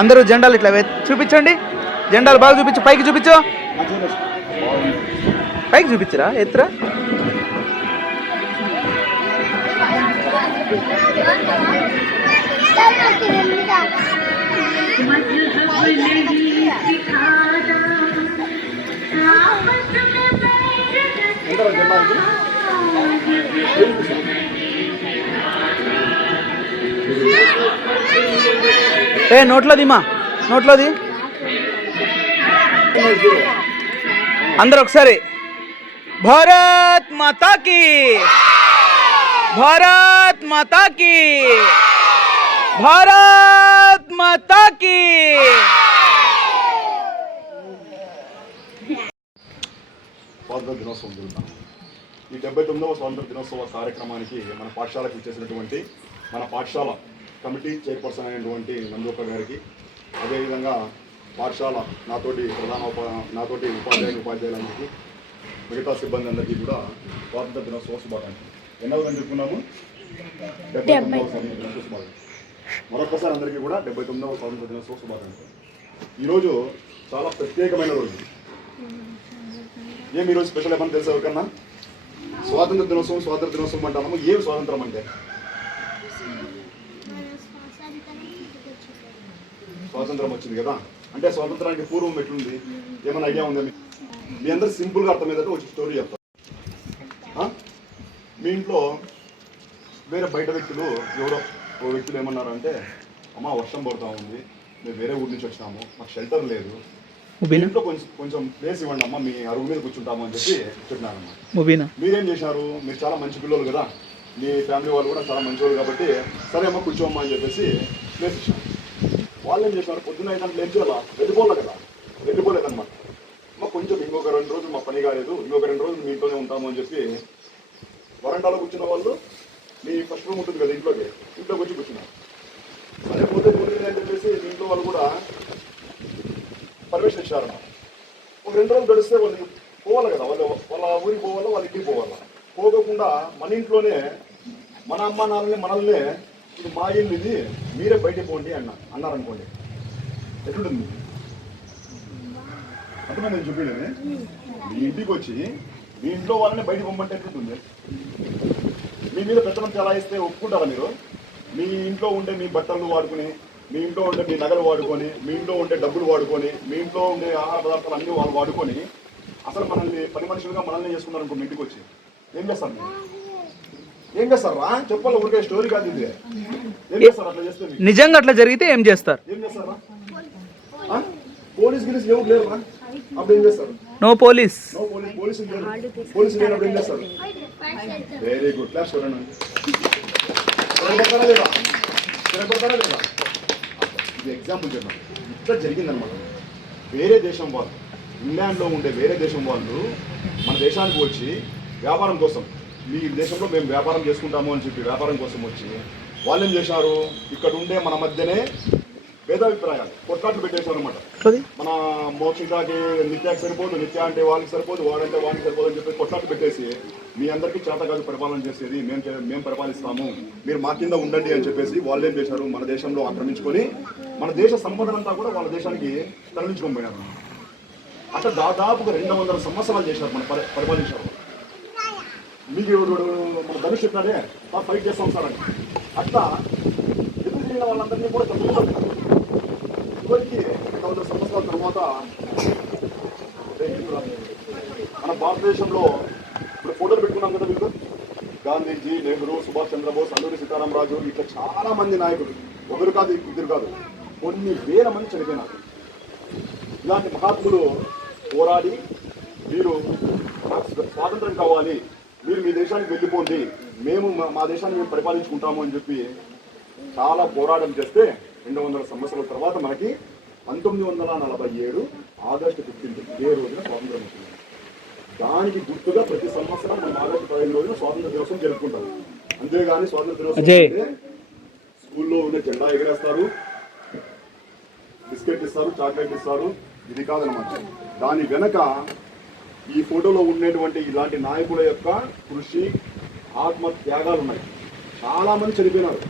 అందరూ జెండాలు ఇట్లా చూపించండి. జెండాలు బాగా చూపించు, పైకి చూపించు, పైకి చూపించరా, ఎత్తురా. నోట్లోది మా నోట్లోది అందరు ఒకసారి భారత్ మాతా కీ, భారత్ మాతా కీ, భారత్ మాతా కీ. స్వాతంత్ర దినోత్సవం జరుగుతాం. ఈ 79వ స్వాతంత్ర దినోత్సవ కార్యక్రమానికి మన పాఠశాలకు ఇచ్చేసినటువంటి మన పాఠశాల కమిటీ చైర్పర్సన్ అయినటువంటి నందోక గారికి, అదేవిధంగా పాఠశాల నాతోటి ఉపాధ్యాయులందరికీ, మిగతా సిబ్బంది అందరికీ కూడా స్వాతంత్ర దినోత్సవ శుభాకాంక్షలు. ఎన్నో చెప్పుకున్నాము, 79వ స్వాతంత్ర దినోత్సవ శుభాకాంక్షలు. మరొకసారి అందరికీ కూడా 79వ స్వాతంత్ర దినోత్సవ శుభాకాంక్షలు. ఈరోజు చాలా ప్రత్యేకమైన రోజు. ఏమి ఈరోజు స్పెషల్ ఏమన్నా తెలుసా ఎవరికన్నా? స్వాతంత్ర దినోత్సవం అంటాము. ఏమి స్వాతంత్రం అంటే? స్వాతంత్రం వచ్చింది కదా, అంటే స్వాతంత్రానికి పూర్వం ఎట్లుంది ఏమైనా ఐడియా ఉందా? మీ అందరూ సింపుల్గా అర్థమయ్యేటట్టు వచ్చి స్టోరీ చెప్తారు. మీ ఇంట్లో వేరే బయట వ్యక్తులు ఎవరో వ్యక్తులు ఏమన్నారంటే, అమ్మ వర్షం పడుతూ ఉంది, మేము వేరే ఊరి నుంచి వచ్చినాము, మాకు షెల్టర్ లేదు, ఇంట్లో కొంచెం ప్లేస్ ఇవ్వండి అమ్మ, మీ అరుగు మీద కూర్చుంటాము అని చెప్పి చెప్పినారమ్మా. మీరేం చేశారు? మీరు చాలా మంచి పిల్లలు కదా, మీ ఫ్యామిలీ వాళ్ళు కూడా చాలా మంచి వాళ్ళు కాబట్టి సరే అమ్మ కూర్చోమ్మా అని చెప్పేసి ప్లేస్ ఇచ్చారు. వాళ్ళు ఏం చేశారు? పొద్దున్న అయితే ప్లేస్ చేయాలా, వెళ్ళిపోలే కదా, వెళ్ళిపోలేదన్నమాట. అమ్మ కొంచెం ఇంకొక 2 రోజులు మా పని కాలేదు, ఇంకొక 2 రోజులు మీ ఇంట్లోనే ఉంటాము అని చెప్పి వరండాలో కూర్చున్న వాళ్ళు, మీ ఫస్ట్ రూమ్ ఉంటుంది కదా ఇంట్లోకి వచ్చి కూర్చున్నారు. సరే పోతే పోతుంది అని చెప్పేసి మీ ఇంట్లో వాళ్ళు కూడా పర్మిషన్ ఇచ్చారన్నమాట. ఒక 2 రోజులు గడిస్తే వాళ్ళకి పోవాలి కదా, వాళ్ళ ఊరికి పోవాలా, వాళ్ళ ఇంటికి పోవాలా. పోకుండా మన ఇంట్లోనే మన అమ్మ నాన్నని మనల్నే, ఇది మా ఇల్లు, ఇది మీరే బయటికి పోండి అన్నారనుకోండి, ఎట్లుంటుంది? అర్థమే నేను చూపించండి. మీ ఇంటికి వచ్చి మీ ఇంట్లో వాళ్ళని బయటికి పొమ్మంటే ఎట్లుంటుంది? మీ మీద పెత్తనం చాలా ఇస్తే ఒప్పుకుంటారా మీరు? మీ ఇంట్లో ఉండే మీ బట్టలు వాడుకుని, మీ ఇంట్లో ఉండే మీ నగలు వాడుకొని, మీ ఇంట్లో ఉండే డబ్బులు వాడుకొని, మీ ఇంట్లో ఉండే ఆహార పదార్థాలు అన్నీ వాళ్ళు వాడుకొని అసలు మనల్ని పని మనుషులుగా మనల్ని చేసుకున్నారు అనుకో, మీ ఇంటికి వచ్చి ఏం చేస్తారు? ఏం చేస్తారా? చెప్పాలి, ఊరికే స్టోరీ కాదు ఇది. ఏం చేస్తారు అట్లా చేస్తే? నిజంగా అట్లా జరిగితే ఏం చేస్తారు? ఏం చేస్తారా? పోలీస్ గిలీస్ ఎవరు లేరు, అప్పుడు ఏం చేస్తారు? నో పోలీస్, పోలీసులు లేనప్పుడు ఏం చేస్తారు? వెరీ గుడ్, క్లాస్ చూడండి. లేదా ఇది ఎగ్జాంపుల్ చెప్పాను. ఇట్లా జరిగిందనమాట. వేరే దేశం వాళ్ళు, ఇంగ్లాండ్లో ఉండే వేరే దేశం వాళ్ళు మన దేశానికి వచ్చి వ్యాపారం కోసం, మీ దేశంలో మేము వ్యాపారం చేసుకుంటాము అని చెప్పి వ్యాపారం కోసం వచ్చి వాళ్ళు ఏం చేశారు? ఇక్కడ ఉండే మన మధ్యనే భేదాభిప్రాయాలు, కొట్లాట్లు పెట్టేశారు అనమాట. మన మోక్షితాకి నిత్యాకి సరిపోదు, నిత్య అంటే వాళ్ళకి సరిపోదు, వాడంటే వాడికి సరిపోదు అని చెప్పి కొట్లాట్లు పెట్టేసి, మీ అందరికీ చేత కాదు పరిపాలన చేసేది, మేము పరిపాలిస్తాము, మీరు మా కింద ఉండండి అని చెప్పేసి వాళ్ళు ఏం చేశారు? మన దేశంలో ఆక్రమించుకొని మన దేశ సంపదనంతా కూడా వాళ్ళ దేశానికి తరలించుకొని పోయినారు. అట్లా దాదాపుగా 200 సంవత్సరాలు చేశారు మన పరిపాలించారు. మీకు మన ధనుష్ చెప్పినాడే ఫైట్ చేస్తాం సార్ అని. అట్లా ఎదురు తిరిగిన వాళ్ళందరినీ కూడా తప్పుతారు. చివరికి 200 సంవత్సరాల తర్వాత మన భారతదేశంలో ఇప్పుడు ఫోటోలు పెట్టుకున్నాం కదా మీకు, గాంధీజీ, నెహ్రూ, సుభాష్ చంద్రబోస్, అల్లూరి సీతారామరాజు, ఇట్లా చాలా మంది నాయకులు, ఒకరు కాదు ఇద్దరు కాదు, కొన్ని వేల మంది చనిపోయినారు. ఇలాంటి మహాత్ములు పోరాడి, మీరు స్వాతంత్రం కావాలి, మీరు మీ దేశానికి వెళ్ళిపోండి, మేము మా దేశాన్ని మేము పరిపాలించుకుంటాము అని చెప్పి చాలా పోరాటం చేస్తే 200 సంవత్సరాల తర్వాత మనకి 1947 ఆగస్టు 15 ఏ రోజున స్వాతంత్రం వచ్చింది. దానికి గుర్తుగా ప్రతి సంవత్సరం మనం ఆగస్టు 15 రోజున స్వాతంత్ర దినోత్సవం జరుపుకుంటాం. అంతేగాని స్వాతంత్ర దినోత్సవం అంటే స్కూల్లో ఉన్న జెండా ఎగరేస్తారు, బిస్కెట్ ఇస్తారు, చాక్లెట్ ఇస్తారు, ఇది కాదనమాట. దాని వెనక ఈ ఫోటోలో ఉండేటువంటి ఇలాంటి నాయకుల యొక్క కృషి, ఆత్మ త్యాగాలు ఉన్నాయి. చాలా మంది చనిపోయినారు.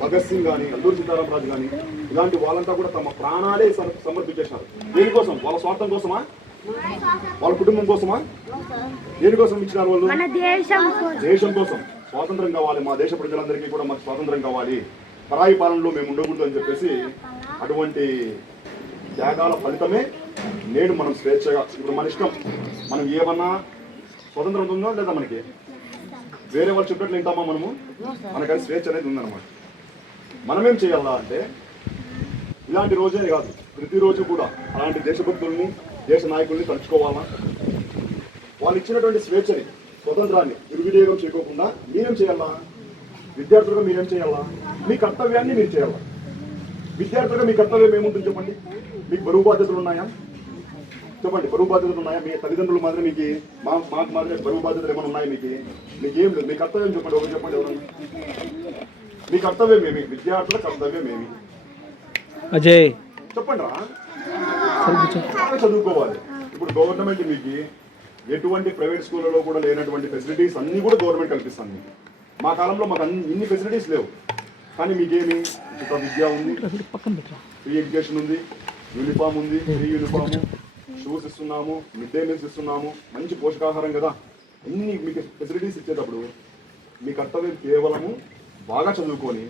భగత్ సింగ్ కానీ, అల్లూరి సీతారామరాజు కానీ, ఇలాంటి వాళ్ళంతా కూడా తమ ప్రాణాలే సమర్పించేశారు. దేనికోసం? వాళ్ళ స్వార్థం కోసమా? వాళ్ళ కుటుంబం కోసమా? దేనికోసం ఇచ్చినారు వాళ్ళు? దేశం కోసం. స్వాతంత్రం కావాలి, మా దేశ ప్రజలందరికీ కూడా మాకు స్వాతంత్రం కావాలి, పరాయి పాలనలో మేము ఉండకూడదు అని చెప్పేసి అటువంటి త్యాగాల ఫలితమే నేడు మనం స్వేచ్ఛగా, ఇప్పుడు మన ఇష్టం, మనం ఏమన్నా స్వతంత్రం ఉందో లేదా మనకి వేరే వాళ్ళు చెప్పినట్లు వింటామా మనము? మనకది స్వేచ్ఛ అనేది ఉందన్నమాట. మనమేం చేయాలా అంటే ఇలాంటి రోజే కాదు, ప్రతిరోజు కూడా అలాంటి దేశభక్తుల్ని, దేశ నాయకుల్ని తలుచుకోవాలా. వాళ్ళు ఇచ్చినటువంటి స్వేచ్ఛని, స్వతంత్రాన్ని దుర్వినియోగం చేయకోకుండా మీరేం చేయాలా? విద్యార్థులుగా మీరేం చేయాలా? మీ కర్తవ్యాన్ని మీరు చేయాలా. విద్యార్థులుగా మీ కర్తవ్యం ఏముంటుంది చెప్పండి? మీకు బరువు బాధ్యతలు ఉన్నాయా? చెప్పండి, బరువు బాధ్యతలు ఉన్నాయా? మీ తల్లిదండ్రులు మాత్రం మీకు మాకు మాత్రం బరువు బాధ్యతలు ఏమైనా ఉన్నాయి? మీకు ఏం లేదు. మీ కర్తవ్యం చెప్పండి, ఒకరు చెప్పండి. ఎవరన్నా మీ కర్తవ్యం ఏమి? విద్యార్థుల కర్తవ్యం ఏమి అజయ్ చెప్పండి రా. చదువుకోవాలి. ఇప్పుడు గవర్నమెంట్ మీకు ఎటువంటి ప్రైవేట్ స్కూళ్ళలో కూడా లేనటువంటి ఫెసిలిటీస్ అన్నీ కూడా గవర్నమెంట్ కల్పిస్తుంది మీకు. మా కాలంలో మాకు ఇన్ని ఫెసిలిటీస్ లేవు, కానీ మీకేమి ఉచిత విద్య ఉంది, ఫ్రీ ఎడ్యుకేషన్ ఉంది, యూనిఫామ్ ఉంది, ఫ్రీ యూనిఫాము, షూస్ ఇస్తున్నాము, మిడ్ డే మీల్స్ ఇస్తున్నాము, మంచి పోషకాహారం కదా. అన్ని మీకు ఫెసిలిటీస్ ఇచ్చేటప్పుడు మీ కర్తవ్యం కేవలము బాగా చదువుకొని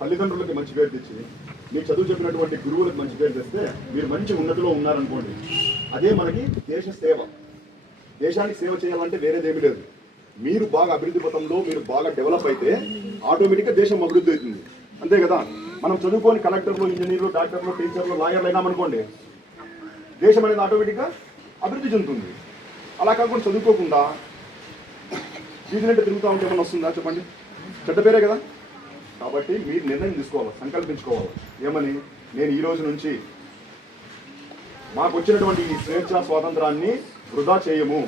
తల్లిదండ్రులకి మంచి పేరు తెచ్చి మీకు చదువు చెప్పినటువంటి గురువులకు మంచి పేరు తెస్తే మీరు మంచి ఉన్నతిలో ఉన్నారనుకోండి, అదే మనకి దేశ సేవ. దేశానికి సేవ చేయాలంటే వేరేదేమీ లేదు. మీరు బాగా అభివృద్ధి పథంలో మీరు బాగా డెవలప్ అయితే ఆటోమేటిక్గా దేశం అభివృద్ధి అవుతుంది. అంతే కదా. మనం చదువుకొని కలెక్టర్లు, ఇంజనీర్లు, డాక్టర్లు, టీచర్లు, లాయర్లు అయినామనుకోండి, దేశం అనేది ఆటోమేటిక్గా అభివృద్ధి చెందుతుంది. అలా కాకుండా చదువుకోకుండా వీధినంటే తిరుగుతూ ఉంటే ఏమన్నా వస్తుందా చెప్పండి? చెడ్డ పేరే కదా. కాబట్టి మీరు నిర్ణయం తీసుకోవాలి, సంకల్పించుకోవాలి. ఏమని? నేను ఈ రోజు నుంచి మాకు వచ్చినటువంటి ఈ స్వేచ్ఛ, స్వాతంత్రాన్ని వృధా చేయము.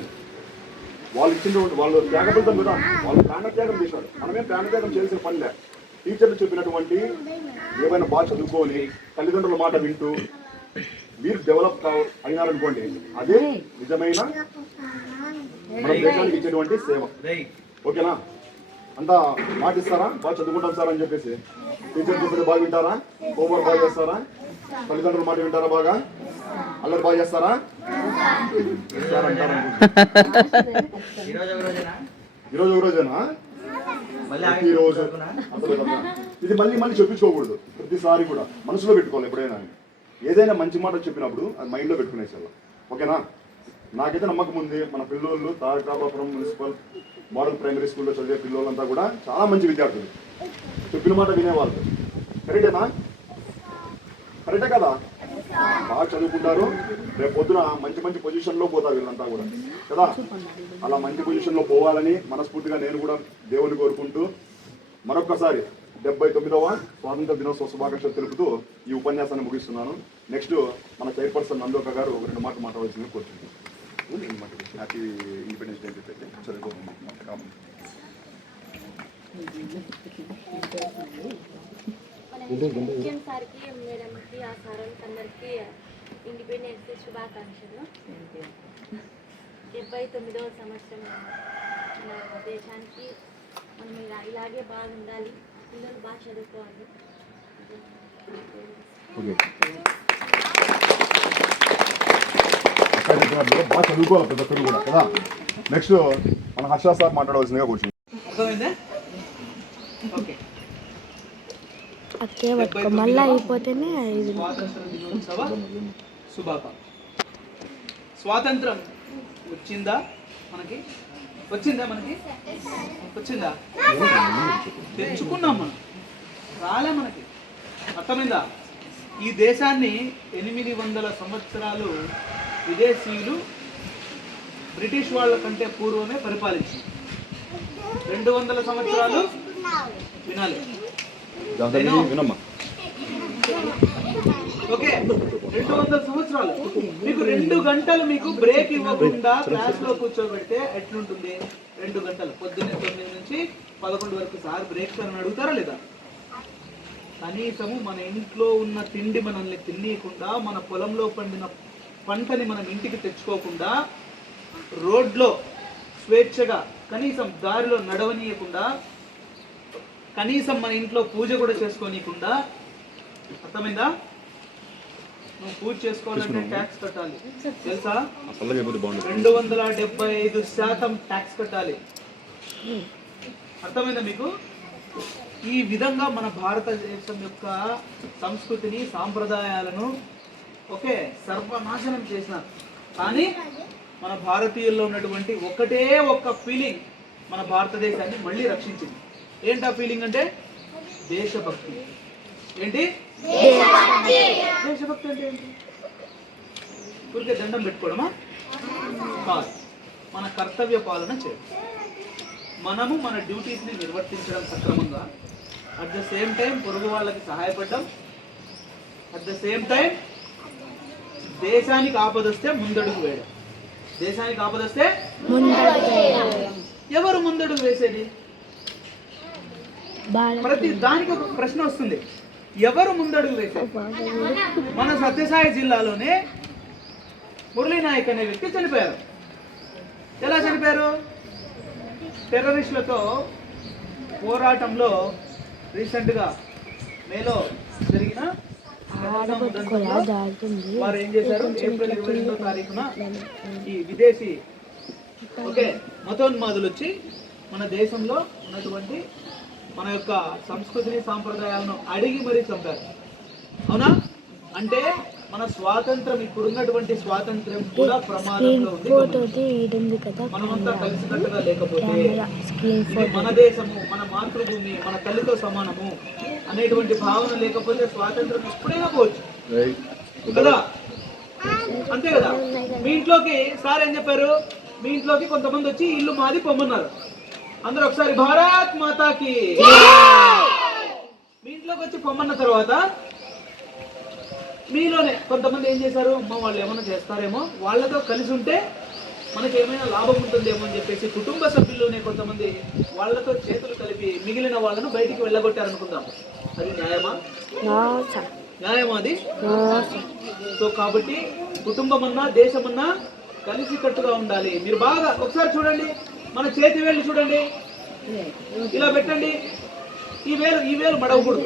వాళ్ళు ఇచ్చినటువంటి వాళ్ళు త్యాగబద్ధం కదా, వాళ్ళు ప్రాణత్యాగం చేశారు. మనమేం ప్రాణత్యాగం చేయాల్సిన పని లే. టీచర్లు చెప్పినటువంటి ఏమైనా బాగా చదువుకొని తల్లిదండ్రుల మాట వింటూ మీరు డెవలప్ అయినారనుకోండి, అదే నిజమైన మన దేశానికి ఇచ్చేటువంటి సేవ. ఓకేనా? అంతా మాట ఇస్తారా? బాగా చదువుకుంటాం సార్ అని చెప్పేసి టీచర్ చెప్పిన బాగా వింటారా? హోంవర్క్ బాగా చేస్తారా? తల్లిదండ్రుల మాట వింటారా? బాగా అల్లరి బాగా చేస్తారా? ఈరోజు ఒక రోజేనా? ప్రతిరోజు అసలు ఇది మళ్ళీ చెప్పించుకోకూడదు. ప్రతిసారి కూడా మనసులో పెట్టుకోవాలి. ఎప్పుడైనా ఏదైనా మంచి మాట చెప్పినప్పుడు అది మైండ్లో పెట్టుకునేసేయాలి. ఓకేనా? నాకైతే నమ్మకం ఉంది, మన పిల్లోళ్ళు తారకాపురం మున్సిపల్ మోడల్ ప్రైమరీ స్కూల్లో చదివే పిల్లలంతా కూడా చాలా మంచి విద్యార్థులు, చెప్పిన మాట వినేవాళ్ళు. కరెక్టేనా? కరెక్టే కదా? బాగా చదువుకుంటారు, రేపు పొద్దున మంచి పొజిషన్లో పోతారు వీళ్ళంతా కూడా కదా. అలా మంచి పొజిషన్లో పోవాలని మనస్ఫూర్తిగా నేను కూడా దేవుని కోరుకుంటూ మరొక్కసారి 79వ స్వాతంత్ర దినోత్సవ శుభాకాంక్షలు తెలుపుతూ ఈ ఉపన్యాసాన్ని ముగిస్తున్నాను. నెక్స్ట్ మన చైర్పర్సన్ నందోక గారు ఒక 2 మాటలు మాట్లాడాల్సిందిగా కోరుతున్నాను. హ్యాపీ ఇండిపెండెన్స్ డే చెప్పేసి చదువుకోండి. సార్కి, మేడంకి, ఆ సార్కి అందరికీ ఇండిపెండెన్స్ డే శుభాకాంక్షలు. 79వ సంవత్సరం మన దేశానికి మనం ఇలాగే బాగా ఉండాలి, పిల్లలు బాగా చదువుకోవాలి. బాగా చదువుకోవాలి ప్రతి ఒక్కరు కూడా కదా. నెక్స్ట్ మన హర్ష సార్ మాట్లాడవలసిందిగా కూర్చుంది. మళ్ళీ అయిపోతేనే స్వాతంత్రం వచ్చిందా మనకి? వచ్చిందా? తెచ్చుకున్నాం మనం, రాలే మనకి. అర్థమైందా? ఈ దేశాన్ని 800 సంవత్సరాలు విదేశీయులు బ్రిటిష్ వాళ్ళ కంటే పూర్వమే పరిపాలించింది. 200 సంవత్సరాలు వినాలి. ఓకే 200 సంవత్సరాలు. మీకు 2 గంటలు మీకు బ్రేక్ ఇవ్వకుండా క్లాస్ లో కూర్చోబెడితే ఎట్లుంటుంది? 2 గంటలు పొద్దున్నే 9 నుంచి 11 వరకు సార్ బ్రేక్ అని అడుగుతారా లేదా? కనీసము మన ఇంట్లో ఉన్న తిండి మనల్ని తినీయకుండా, మన పొలంలో పండిన పంటని మనం ఇంటికి తెచ్చుకోకుండా, రోడ్లో స్వేచ్ఛగా కనీసం దారిలో నడవనీయకుండా, కనీసం మన ఇంట్లో పూజ కూడా చేసుకోనీయకుండా, అర్థమైందా? నువ్వు పూజ చేసుకోవాలంటే ట్యాక్స్ కట్టాలి తెలుసా? 275% ట్యాక్స్ కట్టాలి. అర్థమైందా మీకు? ఈ విధంగా మన భారతదేశం యొక్క సంస్కృతిని, సాంప్రదాయాలను ఓకే సర్వనాశనం చేసినారు. కానీ మన భారతీయుల్లో ఉన్నటువంటి ఒకటే ఒక్క ఫీలింగ్ మన భారతదేశాన్ని మళ్ళీ రక్షించింది. ఏంటా ఫీలింగ్ అంటే? దేశభక్తి. ఏంటి దేశభక్తి అంటే ఏంటి? ఊరికే దండం పెట్టుకోవడమా? కాదు. మన కర్తవ్య పాలన చేయడం, మనము మన డ్యూటీస్ని నిర్వర్తించడం సక్రమంగా, అట్ ద సేమ్ టైం పొరుగు వాళ్ళకి సహాయపడడం, అట్ ద సేమ్ టైం దేశానికి ఆపదొస్తే ముందడుగు వేయడం. దేశానికి ఆపదొస్తే ఎవరు ముందడుగు వేసేది? ప్రతి దానికి ఒక ప్రశ్న వస్తుంది, ఎవరు ముందడుగు వేసేది? మన సత్యసాయి జిల్లాలోనే మురళీ నాయక్ అనే వ్యక్తి చనిపోయారు. ఎలా చనిపోయారు? టెర్రరిస్టులతో పోరాటంలో రీసెంట్గా మేలో జరిగిన వారు ఏం చేశారు? ఏప్రిల్ 22వ తారీఖున ఈ విదేశీ మతోన్మాదులు వచ్చి మన దేశంలో ఉన్నటువంటి మన యొక్క సంస్కృతిని, సాంప్రదాయాలను అడిగి మరీ చంపారు. అవునా? అంటే మన స్వాతంత్రం, ఇప్పుడున్నటువంటి స్వాతంత్రం కూడా ప్రమాదంలో ఉంది. మనమంతా కలిసికట్టుగా లేకపోతే మన దేశము, మన మాతృభూమి, మన తల్లితో సమానము అనేటువంటి భావన లేకపోతే స్వాతంత్రం ఎప్పుడైనా పోవచ్చు కదా? అంతే కదా? మీ ఇంట్లోకి సార్ ఏం చెప్పారు? మీ ఇంట్లోకి కొంతమంది వచ్చి ఇల్లు మాది పొమ్మన్నారు. అందరూ ఒకసారి భారత్ మాతాకి. మీ ఇంట్లోకి వచ్చి పొమ్మన్న తర్వాత మీలోనే కొంతమంది ఏం చేశారు? అమ్మ వాళ్ళు ఏమైనా చేస్తారేమో, వాళ్ళతో కలిసి ఉంటే మనకి ఏమైనా లాభం ఉంటుందేమో అని చెప్పేసి కుటుంబ సభ్యుల్లోనే కొంతమంది వాళ్ళతో చేతులు కలిపి మిగిలిన వాళ్ళను బయటికి వెళ్ళగొట్టారనుకుందాం. అది న్యాయమా? న్యాయమా అది? సో కాబట్టి కుటుంబం అన్నా, దేశం అన్నా కలిసి కట్టుగా ఉండాలి. మీరు బాగా ఒకసారి చూడండి, మన చేతి వేళ్ళు చూడండి, ఇలా పెట్టండి. ఈ వేలు మడవకూడదు.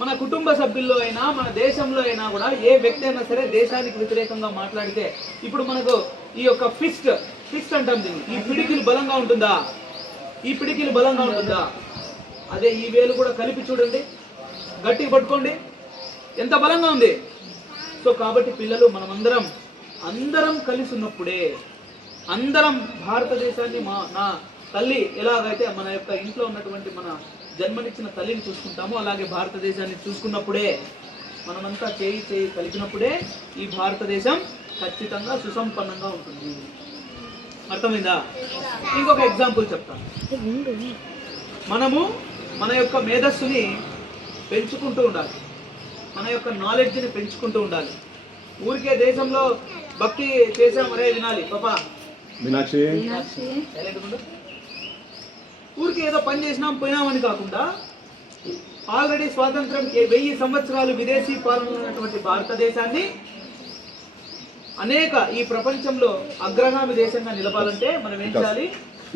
మన కుటుంబ సభ్యుల్లో అయినా, మన దేశంలో అయినా కూడా ఏ వ్యక్తి అయినా సరే దేశానికి వ్యతిరేకంగా మాట్లాడితే, ఇప్పుడు మనకు ఈ యొక్క ఫిస్ట్ అంటాం దీన్ని, ఈ పిడికిలు బలంగా ఉంటుందా? ఈ పిడికిలు బలంగా ఉంటుందా? అదే ఈ వేలు కూడా కలిపి చూడండి, గట్టిగా పట్టుకోండి, ఎంత బలంగా ఉంది. సో కాబట్టి పిల్లలు, అందరం కలిసి ఉన్నప్పుడే, అందరం భారతదేశాన్ని నా తల్లి ఎలాగైతే మన యొక్క ఇంట్లో ఉన్నటువంటి మన జన్మనిచ్చిన తల్లిని చూసుకుంటామో అలాగే భారతదేశాన్ని చూసుకున్నప్పుడే, మనమంతా చేయి కలిపినప్పుడే ఈ భారతదేశం ఖచ్చితంగా సుసంపన్నంగా ఉంటుంది. అర్థమైందా? ఇంకొక ఎగ్జాంపుల్ చెప్తాను. మనము మన యొక్క మేధస్సుని పెంచుకుంటూ ఉండాలి, మన యొక్క నాలెడ్జ్ని పెంచుకుంటూ ఉండాలి. ఊరికే దేశంలో భక్తి చేసాం మరే వినాలి పాపా మీనాక్షి ఊరికే ఏదో పని చేసినాం పోయినామని కాకుండా, ఆల్రెడీ స్వాతంత్రం 1000 సంవత్సరాలు విదేశీ పాలన ఉన్నటువంటి భారతదేశాన్ని అనేక ఈ ప్రపంచంలో అగ్రగామి దేశంగా నిలపాలంటే మనం ఏం చేయాలి?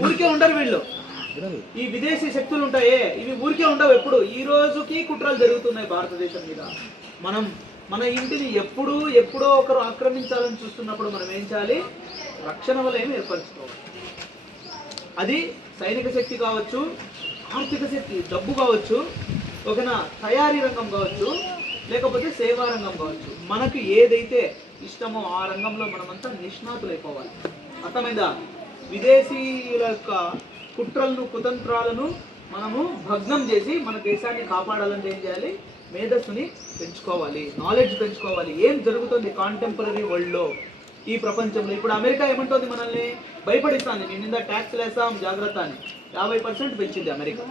ఊరికే ఉండరు వీళ్ళు. ఈ విదేశీ శక్తులు ఉంటాయే, ఇవి ఊరికే ఉండవు. ఎప్పుడు ఈ రోజుకి కుట్రలు జరుగుతున్నాయి భారతదేశం మీద. మన ఇంటిని ఎప్పుడో ఒకరు ఆక్రమించాలని చూస్తున్నప్పుడు మనం ఏం చేయాలి? రక్షణ వలయం ఏర్పరచుకోవాలి. అది సైనిక శక్తి కావచ్చు, ఆర్థిక శక్తి, డబ్బు కావచ్చు, ఓకేనా, తయారీ రంగం కావచ్చు, లేకపోతే సేవా రంగం కావచ్చు. మనకు ఏదైతే ఇష్టమో ఆ రంగంలో మనమంతా నిష్ణాతులైపోవాలి. అర్థమైందా? విదేశీయుల యొక్క కుట్రలను, కుతంత్రాలను మనము భగ్నం చేసి మన దేశాన్ని కాపాడాలంటే ఏం చేయాలి? మేధస్సుని పెంచుకోవాలి, నాలెడ్జ్ పెంచుకోవాలి. ఏం జరుగుతుంది కాంటెంపరీ వరల్డ్లో, ఈ ప్రపంచంలో? ఇప్పుడు అమెరికా ఏమంటుంది? మనల్ని భయపడిస్తాను, మీ మీద ట్యాక్స్ వేస్తాం జాగ్రత్త అని. 50% పెంచింది అమెరికా.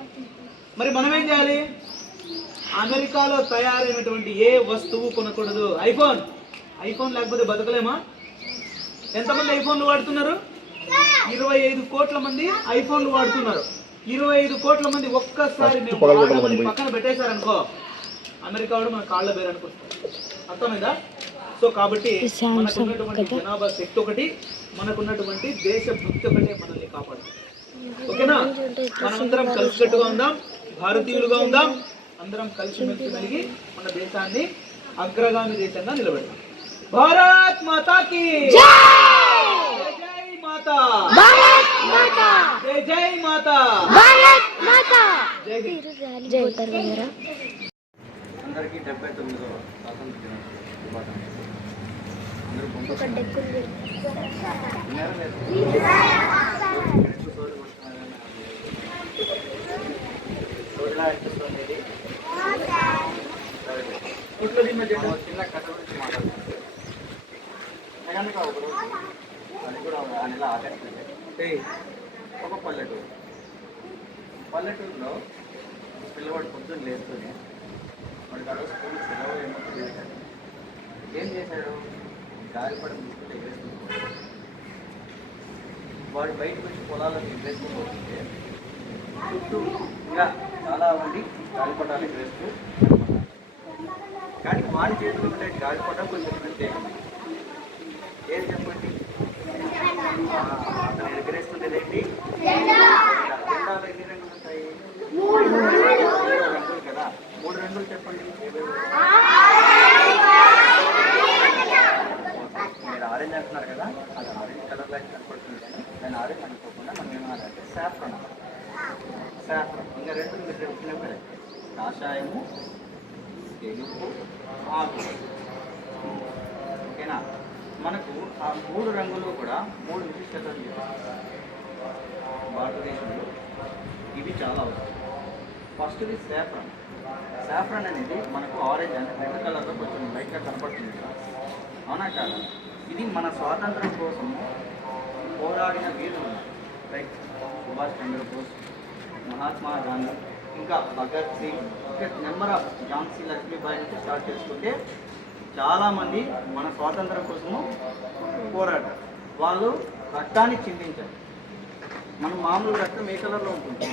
మరి మనం ఏం చేయాలి? అమెరికాలో తయారైనటువంటి ఏ వస్తువు కొనకూడదు. ఐఫోన్ లేకపోతే బతకలేమా? ఎంతమంది ఐఫోన్లు వాడుతున్నారు? 25 కోట్ల మంది ఐఫోన్లు వాడుతున్నారు. 25 కోట్ల మంది ఒక్కసారి మేము వాడమని పక్కన పెట్టేశారనుకో, అమెరికా వాడు మన కాళ్ళ బేరానికి వస్తారు. అర్థమైందా? సో కాబట్టి మనకున్నటువంటి జనాభా శక్తి ఒకటి, మనకున్నటువంటి దేశ భక్తి ఒకటే మనల్ని కాపాడుతుంది. ఓకేనా? మనమందరం కలిసికట్టుగా ఉందాం, భారతీయులుగా ఉందాం, అందరం కలిసిమెలిసి కలిగి మన దేశాన్ని అగ్రగామి దేశంగా నిలబెడతాం. భారత్ మాతాకి జై మాతా, జై మాతా, జై హింద్. అందరికీ 79వ స్వాతంత్ర దిన శుభాకాంక్షలు. అందరూ చిన్న కథ గురించి మాట్లాడుతున్నాను. ఒకరోజు అది కూడా ఆ నెల ఆగస్టు ఒక పల్లెటూరులో పిల్లవాడు పొద్దున్న లేస్తూనే వాడికి ఆ రోజు స్కూల్ సెలవు ఏమో తెలియదు కానీ ఏం చేశాడు, గాలిపడం తీసుకుంటే ఎగరేసుకుంటూ వాడు బయటకు వచ్చి పొలాలకు ఎగరేసుకుంటూ వస్తుంటే చుట్టూ ఇంకా చాలా మంది గాలిపటాలు ఎగరేస్తూ కానీ వాడి చేతిలో ఉండే గాలిపటం కొంచెం ప్రత్యేకమైంది. ఏం చెప్పండి, అతను ఎగరేస్తుండేదేంటి? జెండాలో ఎన్ని రంగులు ఉంటాయి? 3 రంగులు కదా. 3 రంగులు చెప్పండి. మీరు ఆరెంజ్ అంటున్నారు కదా, అది ఆరెంజ్ కలర్ లైన్ కనపడుతుంది కానీ దాన్ని ఆరెంజ్ అనుకోకుండా మనం ఏమన్నారంటే సాఫ్రాన్. ఇంకా 2 మీరు తెలిసినవి కదా, కాషాయము, తెలుపు, ఆకు. ఓకేనా? మనకు ఆ 3 రంగులు కూడా 3 విశిష్టతలు భారతదేశంలో ఇవి చాలా అవసరం. ఫస్ట్ది సాఫ్రాన్ అనేది మనకు ఆరెంజ్ అంటే రెడ్ కలర్లో కొంచెం లైట్గా కనపడుతుంది కదా, అవునా కాదా? ఇది మన స్వాతంత్రం కోసం పోరాడిన వీరులు లైక్ సుభాష్ చంద్రబోస్, మహాత్మా గాంధీ, ఇంకా భగత్ సింగ్, ఇంకా నెంబర్ ఆఫ్ ఝాన్సీ లక్ష్మీబాయి నుంచి స్టార్ట్ చేసుకుంటే చాలామంది మన స్వాతంత్రం కోసము పోరాడారు. వాళ్ళు రక్తాన్ని చిందించారు. మనం మామూలు రక్తం ఏ కలర్లో ఉంటుంది?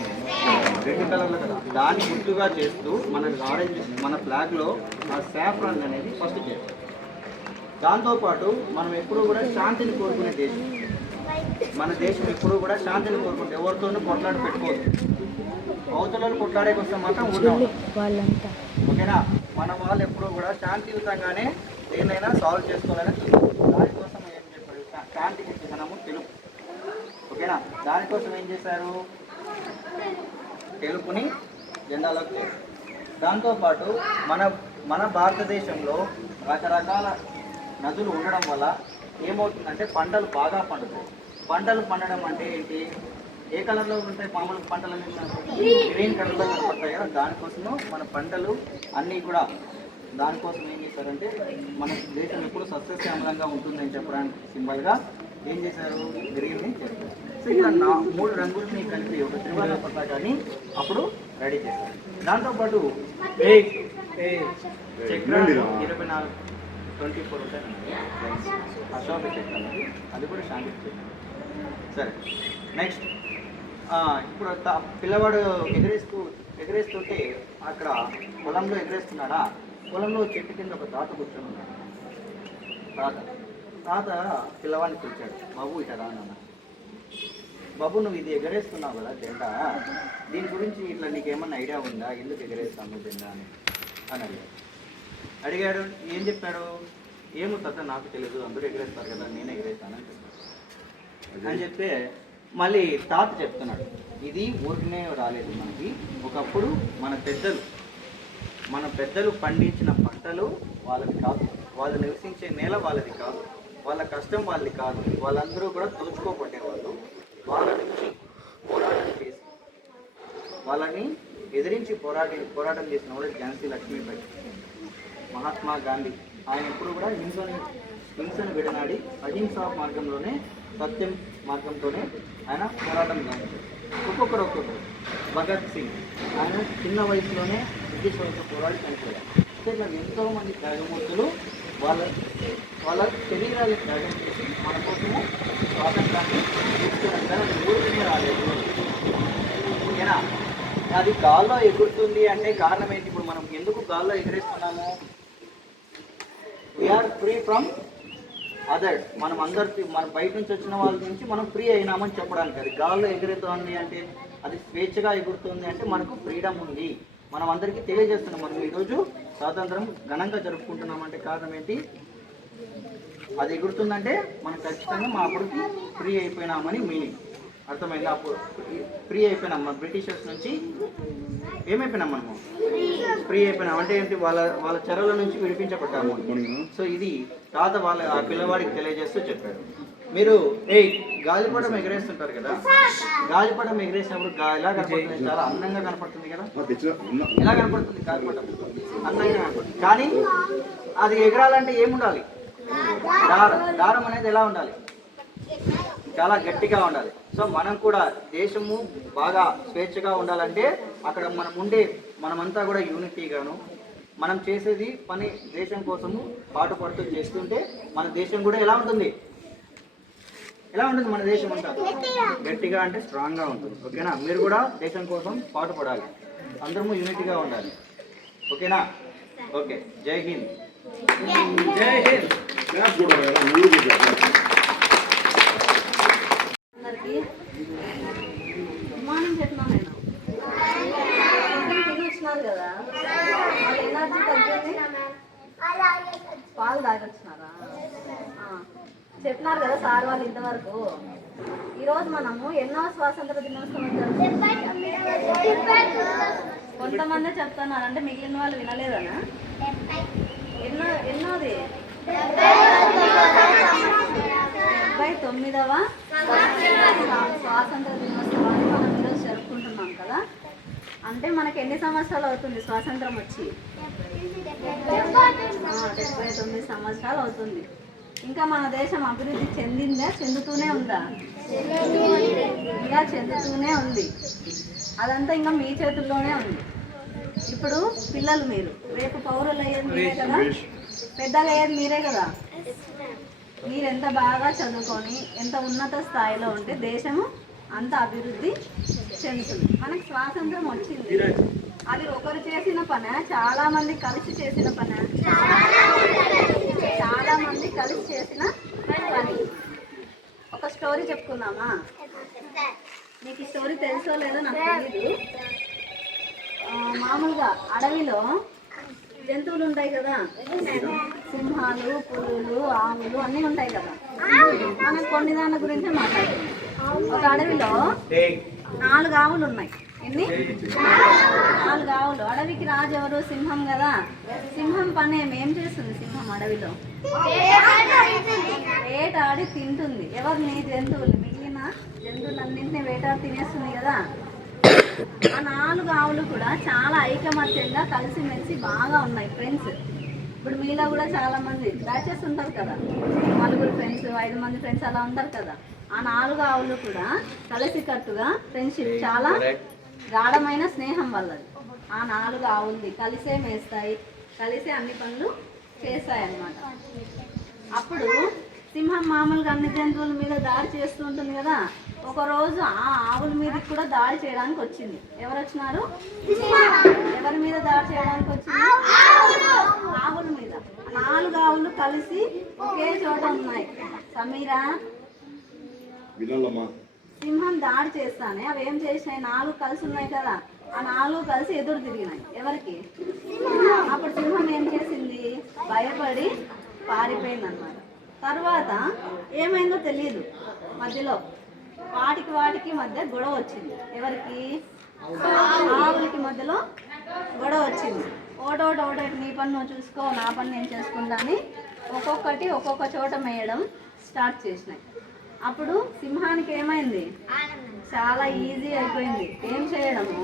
రెడ్ కలర్లో కదా. దాన్ని గుర్తుగా చేస్తూ మనకు ఆరెంజ్ మన ఫ్లాగ్లో ఆ సాఫ్రాన్ అనేది ఫస్ట్ చేస్తారు. దాంతోపాటు మనం ఎప్పుడూ కూడా శాంతిని కోరుకునే దేశం. మన దేశం ఎప్పుడూ కూడా శాంతిని కోరుకుంటే ఎవరితోనూ కొట్లాడి పెట్టుకోవద్దు. అవతలను కొట్లాడే కోసం మాత్రం ఉంటాం. ఓకేనా? మన వాళ్ళు ఎప్పుడూ కూడా శాంతియుతంగానే ఏదైనా సాల్వ్ చేసుకోవాలని చూస్తారు. దానికోసం ఏం చెప్పారు? శాంతికి చిహ్నము తెలుపు. ఓకేనా? దానికోసం ఏం చేశారు? తెలుపుని జెండాలోకి చేశారు. దాంతోపాటు మన భారతదేశంలో రకరకాల నదులు ఉండడం వల్ల ఏమవుతుందంటే పంటలు బాగా పండుతాయి. పంటలు పండడం అంటే ఏంటి? ఏ కలర్లో ఉంటాయి మామూలు పంటలు? గ్రీన్ కలర్లో కనపడతాయి కదా. దానికోసము మన పంటలు అన్నీ కూడా దానికోసం ఏం చేశారంటే మన దేశం ఎప్పుడు సస్యశ్యామలంగా ఉంటుందని చెప్పడానికి సింబల్గా ఏం చేశారు? గ్రీన్ని చేశారు. సో ఇట్లా 3 రంగుల్ని కలిపి ఒక త్రివర్ణ పతాకాన్ని అప్పుడు రెడీ చేశారు. దాంతోపాటు చక్రాలు 24 ఉంటాయి. అశోక చక్రం అది కూడా శాంతి చక్రం. సరే, నెక్స్ట్ ఇప్పుడు పిల్లవాడు ఎగరేస్తుంటే అక్కడ పొలంలో ఎగరేస్తున్నాడా? పొలంలో చెట్టు కింద ఒక తాత కూర్చొని ఉన్నాడు. తాత పిల్లవాడిని పిలిచాడు, బాబు ఇట రా అన్న. బాబు నువ్వు ఇది ఎగరేస్తున్నావు కదా జెండా, దీని గురించి ఇట్లా నీకేమన్నా ఐడియా ఉందా? ఎందుకు ఎగరేస్తాను జెండా అని అడిగాడు. ఏం చెప్పాడు? ఏమో తాత నాకు తెలియదు, అందరూ ఎగరేస్తారు కదా, నేను ఎగరేస్తానని చెప్పాను. అని చెప్తే మళ్ళీ తాత చెప్తున్నాడు, ఇది ఊరికనే రాలేదు మనకి. ఒకప్పుడు మన పెద్దలు పండించిన పంటలు వాళ్ళది కాదు, వాళ్ళు నివసించే నేల వాళ్ళది కాదు, వాళ్ళ కష్టం వాళ్ళది కాదు, వాళ్ళందరూ కూడా దోచుకోబట్టేవాళ్ళు. వాళ్ళ నుంచి పోరాటం చేసి వాళ్ళని ఎదిరించి పోరాటం చేసిన వాళ్ళు ఝాన్సీ లక్ష్మీబాయి, మహాత్మా గాంధీ. ఆయన ఎప్పుడు కూడా హింసను విడనాడి అహింసా మార్గంలోనే, సత్యం మార్గంతోనే ఆయన పోరాటం చేశారు. ఒక్కొక్కరు భగత్ సింగ్ ఆయన చిన్న వయసులోనే బ్రిటిష్ పోరాడి చనిపోయారు. సో ఇట్లా ఎంతోమంది త్యాగమూర్తులు వాళ్ళ శరీరాలు త్యాగం చేసి మన కోసము స్వాతంత్రాన్ని తీసుకున్నారు. కానీ అది ఊరికనే రాలేదు. ఓకేనా? అది గాల్లో ఎగురుతుంది అంటే కారణం ఏంటి? ఇప్పుడు మనం ఎందుకు గాల్లో ఎగరేస్తున్నాము? We are free from others. మనం అందరికి మన బయట నుంచి వచ్చిన వాళ్ళ నుంచి మనం ఫ్రీ అయినామని చెప్పడానికి. అది గాల్లో ఎగురుతుంది అంటే, అది స్వేచ్ఛగా ఎగురుతుంది అంటే మనకు ఫ్రీడమ్ ఉంది. మనం అందరికీ తెలియజేస్తున్నాం. మనం ఈరోజు స్వాతంత్రం ఘనంగా జరుపుకుంటున్నామంటే కారణం ఏంటి? అది ఎగురుతుందంటే మనం ఖచ్చితంగా మా అప్పటికి ఫ్రీ అయిపోయినామని మీనింగ్. అర్థమైందా? అప్పుడు ఫ్రీ అయిపోయినాం. మన బ్రిటిషర్స్ నుంచి ఏమైపోయినాం? మనము ఫ్రీ అయిపోయినాం అంటే ఏంటి? వాళ్ళ చెరల నుంచి విడిపించబడ్డాము. సో ఇది తాత ఆ పిల్లవాడికి తెలియజేస్తూ చెప్పాడు. మీరు గాలిపటం ఎగరేస్తుంటారు కదా, గాలిపటం ఎగరేసినప్పుడు ఎలా కనపడుతుంది? చాలా అందంగా కనపడుతుంది కదా. ఎలా కనపడుతుంది? గాలిపటం అందంగా కనపడుతుంది. కానీ అది ఎగరాలంటే ఏముండాలి? దారం అనేది ఎలా ఉండాలి? చాలా గట్టిగా ఉండాలి. సో మనం కూడా దేశము బాగా స్వేచ్ఛగా ఉండాలంటే అక్కడ మనమంతా కూడా యూనిటీగాను, మనం చేసేది పని దేశం కోసము పాటుపడుతూ చేస్తుంటే మన దేశం కూడా ఎలా ఉంటుంది? మన దేశం అంతా గట్టిగా అంటే స్ట్రాంగ్గా ఉంటుంది. ఓకేనా? మీరు కూడా దేశం కోసం పాటుపడాలి. అందరము యూనిటీగా ఉండాలి. ఓకేనా? ఓకే. జై హింద్. జై హింద్. అందరికి గుడ్ మార్నింగ్ చెప్తున్నాను. నేను తిని వచ్చినారు కదా, వాళ్ళ ఎనర్జీ తగ్గింది. పాలు తాగొచ్చినారా? చెప్పినారు కదా సార్ వాళ్ళు ఇంతవరకు. ఈరోజు మనము ఎన్నో స్వాతంత్ర దినోత్సవం కొంతమంది చెప్తున్నారు అంటే మిగిలిన వాళ్ళు వినలేదనా? ఎన్నోది 79వ స్వాతంత్ర దినోత్సవాన్ని మనం ఈరోజు జరుపుకుంటున్నాం కదా. అంటే మనకి ఎన్ని సంవత్సరాలు అవుతుంది స్వాతంత్రం వచ్చి? 79 సంవత్సరాలు అవుతుంది. ఇంకా మన దేశం అభివృద్ధి చెందిందా? చెందుతూనే ఉందా? ఇంకా చెందుతూనే ఉంది. అదంతా ఇంకా మీ చేతుల్లోనే ఉంది. ఇప్పుడు పిల్లలు మీరు, రేపు పౌరులు అయ్యేది మీరే కదా, పెద్దలు అయ్యేది మీరే కదా. మీరు ఎంత బాగా చదువుకొని ఎంత ఉన్నత స్థాయిలో ఉంటే దేశము అంత అభివృద్ధి చెందుతుంది. మనకి స్వాతంత్రం వచ్చింది, అది ఒకరు చేసిన పనే? చాలా మంది కలిసి చేసిన పనే? చాలా మంది కలిసి చేసిన పని. ఒక స్టోరీ చెప్పుకుందామా? మీకు ఈ స్టోరీ తెలుసో లేదో నాకు తెలీదు. మామూలుగా అడవిలో జంతువులు ఉంటాయి కదా, సింహాలు, పులులు, ఆవులు అన్నీ ఉంటాయి కదా. మనం కొన్ని దాని గురించే మాట్లాడుతున్నాం. ఒక అడవిలో 4 ఆవులు ఉన్నాయి. ఎన్ని? 4 ఆవులు. అడవికి రాజు ఎవరు? సింహం కదా. సింహం పని ఏం చేస్తుంది? సింహం అడవిలో వేటాడి తింటుంది. ఎవరిని? జంతువులు. మిగిలిన జంతువులన్నింటినీ వేటాడి తినేస్తుంది కదా. ఆ 4 ఆవులు కూడా చాలా ఐకమత్యంగా కలిసిమెలిసి బాగా ఉన్నాయి, ఫ్రెండ్స్. ఇప్పుడు మీలో కూడా చాలా మంది బ్యాచెస్ ఉంటారు కదా, 4 ఫ్రెండ్స్, 5 మంది ఫ్రెండ్స్ అలా ఉంటారు కదా. ఆ 4 ఆవులు కూడా కలిసికట్టుగా ఫ్రెండ్షిప్, చాలా గాఢమైన స్నేహం వల్లది. ఆ 4 ఆవులది కలిసే మేస్తాయి, కలిసే అన్ని పనులు చేస్తాయి అన్నమాట. అప్పుడు సింహం మామూలుగా అన్ని జంతువుల మీద దాడి చేస్తూ ఉంటుంది కదా. ఒకరోజు ఆ ఆవుల మీద కూడా దాడి చేయడానికి వచ్చింది. ఎవరు వచ్చినారు? ఎవరి మీద దాడి చేయడానికి వచ్చింది? ఆవుల మీద. 4 ఆవులు కలిసి ఒకే చోట ఉన్నాయి. సమీరా, సింహం దాడి చేస్తానే అవి ఏం చేసినాయి? 4 కలిసి ఉన్నాయి కదా, ఆ 4 కలిసి ఎదురు తిరిగినాయి. ఎవరికి? అప్పుడు సింహం ఏం చేసింది? భయపడి పారిపోయింది అన్నమాట. తర్వాత ఏమైందో తెలియదు, మధ్యలో వాటికి మధ్య గొడవ వచ్చింది. ఎవరికి? ఆవులకి మధ్యలో గొడవ వచ్చింది. ఒకటోటి నీ పని నువ్వు చూసుకో, నా పని నేను చేసుకుంటా అని ఒక్కొక్కటి ఒక్కొక్క చోట మేయడం స్టార్ట్ చేసినాయి. అప్పుడు సింహానికి ఏమైంది? చాలా ఈజీ అయిపోయింది. ఏం చేయడము?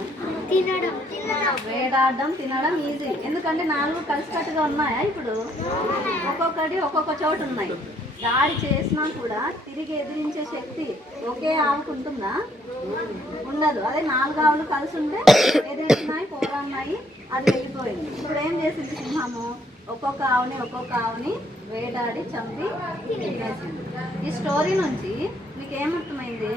వేటాడడం, తినడం ఈజీ. ఎందుకంటే 4 కలిసికట్టుగా ఉన్నాయా? ఇప్పుడు ఒక్కొక్కటి ఒక్కొక్క చోటు ఉన్నాయి. దాడి చేసినా కూడా తిరిగి ఎదిరించే శక్తి ఒకే ఆవుకు ఉంటుందా? ఉండదు. అదే 4 ఆవులు కలిసి ఉంటే ఎదురున్నాయి పోరాన్నాయి అది వెళ్ళిపోయింది. ఇప్పుడు ఏం చేసింది సింహము? ఒక్కొక్క ఆవుని వేటాడి చంపి తినేసింది. ఈ స్టోరీ నుంచి మీకు ఏమర్థమైంది?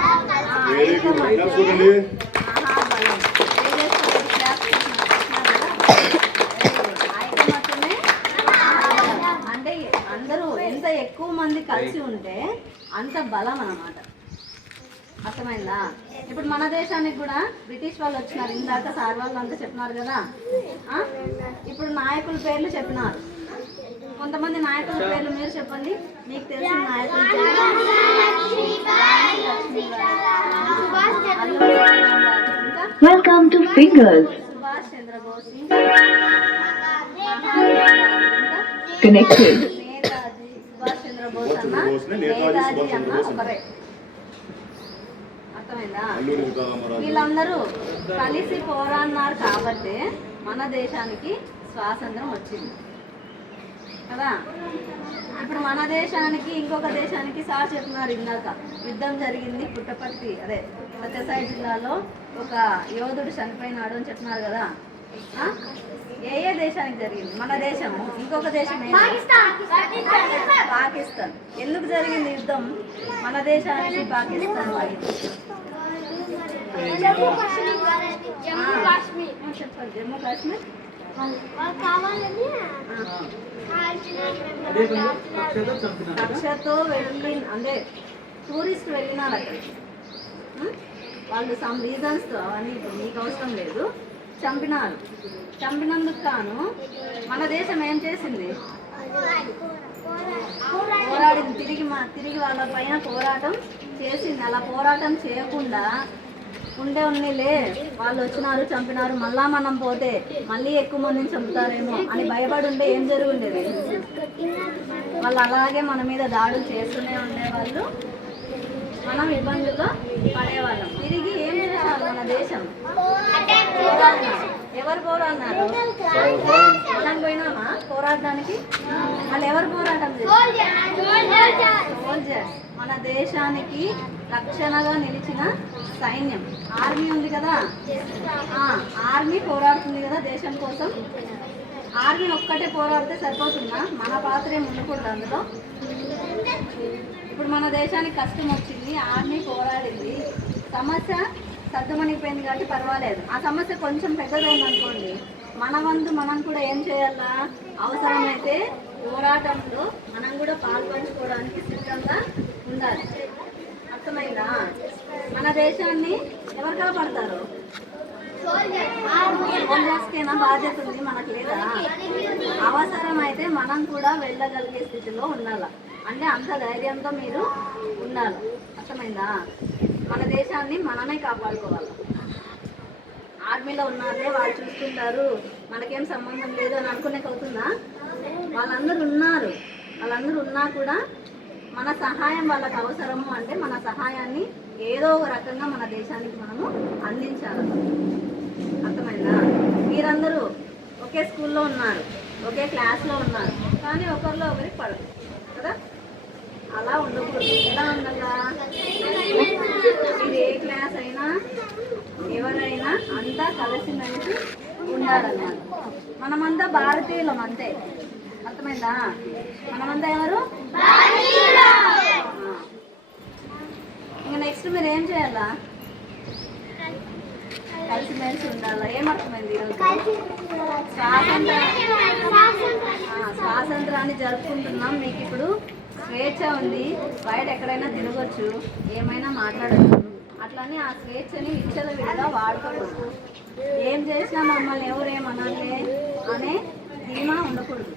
మహాబలం. ఐకమత్యమే మహాబలం. అంటే అందరూ ఎంత ఎక్కువ మంది కలిసి ఉంటే అంత బలం అన్నమాట. అర్థమైందా? ఇప్పుడు మన దేశానికి కూడా బ్రిటిష్ వాళ్ళు వచ్చినారు. ఇందాక సార్ వాళ్ళు అంతా చెప్పినారు కదా. ఇప్పుడు నాయకుల పేర్లు చెప్పినారు. కొంతమంది నాయకుల పేర్లు మీరు చెప్పండి, మీకు తెలిసిన నాయకుల పేర్లు. Welcome to Fingers. Subhash Chandrabose, Connected. Netaji Subhash Chandrabose అన్న నేతాజీ అన్న ఒకరే. అర్థమైందా? వీళ్ళందరూ కలిసి పోరాడినారు కాబట్టి మన దేశానికి స్వాతంత్రం వచ్చింది కదా. ఇప్పుడు మన దేశానికి ఇంకొక దేశానికి సార్ చెప్తున్నారు ఇందాక యుద్ధం జరిగింది పుట్టపర్తి అదే సత్యసాయి జిల్లాలో ఒక యోధుడు చనిపోయినాడు అని చెప్తున్నారు కదా. ఏ దేశానికి జరిగింది? మన దేశము. ఇంకొక దేశం పాకిస్తాన్. ఎందుకు జరిగింది యుద్ధం మన దేశానికి పాకిస్తాన్ చెప్పండి. జమ్మూ కాశ్మీర్ కక్షతో వెళ్ళి అంటే టూరిస్ట్ వెళ్ళినారు అక్కడికి. వాళ్ళు సమ్ రీజన్స్తో అవన్నీ ఇప్పుడు మీకు అవసరం లేదు చంపినారు. చంపినందుకు కాను మన దేశం ఏం చేసింది? పోరాడింది. తిరిగి వాళ్ళ పైన పోరాటం చేసింది. అలా పోరాటం చేయకుండా ఉన్నీలే వాళ్ళు వచ్చినారు చంపినారు, మళ్ళా మనం పోతే మళ్ళీ ఎక్కువ మందిని చంపుతారేమో అని భయపడి ఉంటే ఏం జరుగుండేది? వాళ్ళు అలాగే మన మీద దాడులు చేస్తూనే ఉండేవాళ్ళు, మనం ఇబ్బందుల్లో పడేవాళ్ళం. తిరిగి ఏం చేశారు మన దేశం? పోరాడినారు. ఎవరు పోరాడినారు? మనం పోయినామా పోరాడడానికి? వాళ్ళు ఎవరు పోరాటం చేశారు? సోల్జర్స్. మన దేశానికి రక్షణగా నిలిచిన సైన్యం ఆర్మీ ఉంది కదా. ఆర్మీ పోరాడుతుంది కదా దేశం కోసం. ఆర్మీ ఒక్కటే పోరాడితే సరిపోతుందా? మన పాత్ర ఏమి ఉండకూడదు అందులో. ఇప్పుడు మన దేశానికి కష్టం వచ్చింది, ఆర్మీ పోరాడింది, సమస్య సర్దుమణిపోయింది కాబట్టి పర్వాలేదు. ఆ సమస్య కొంచెం పెద్దదైంది అనుకోండి, మన వంతు మనం కూడా ఏం చేయాలా? అవసరమైతే పోరాటంలో మనం కూడా పాల్పంచుకోవడానికి సిద్ధంగా ఉండాలి. అర్థమైందా? మన దేశాన్ని ఎవరు కాపాడతారు? సోల్జర్స్కేనా బాధ్యత ఉంది, మనకు లేదా? అవసరమైతే మనం కూడా వెళ్ళగలిగే స్థితిలో ఉండాలి. అంటే అంత ధైర్యంతో మీరు ఉండాలి. అర్థమైందా? మన దేశాన్ని మనమే కాపాడుకోవాలి. ఆర్మీలో ఉన్నారే వాళ్ళు చూసుకుంటారు, మనకేం సంబంధం లేదు అని అనుకునేకి అవుతుందా? వాళ్ళందరూ ఉన్నా కూడా మన సహాయం వాళ్ళకి అవసరము అంటే మన సహాయాన్ని ఏదో ఒక రకంగా మన దేశానికి మనము అందించాలి. అర్థమైందా? మీరందరూ ఒకే స్కూల్లో ఉన్నారు, ఒకే క్లాస్లో ఉన్నారు, కానీ ఒకరిలో ఒకరికి పడదు కదా. అలా ఉండకూడదు. ఎలా ఉండాలా? మీరు ఏ క్లాస్ అయినా ఎవరైనా అంతా కలిసిమెలిసి ఉండాలన్నమాట. మనమంతా భారతీయులం అంతే. అర్థమైందా? మనమంతా ఎవరు? ఇంకా నెక్స్ట్ మీరు ఏం చేయాలా? కలిసిమెలిసి ఉండాలా. ఏమర్థమైంది ఈరోజు? స్వాతంత్రాన్ని జరుపుకుంటున్నాం. మీకు ఇప్పుడు స్వేచ్ఛ ఉంది, బయట ఎక్కడైనా తిరగచ్చు, ఏమైనా మాట్లాడచ్చు. అట్లని ఆ స్వేచ్ఛని విచ్చలవిడిగా వాడుకోకూడదు. ఏం చేసినా మమ్మల్ని ఎవరేమనాలి అనే ధీమా ఉండకూడదు.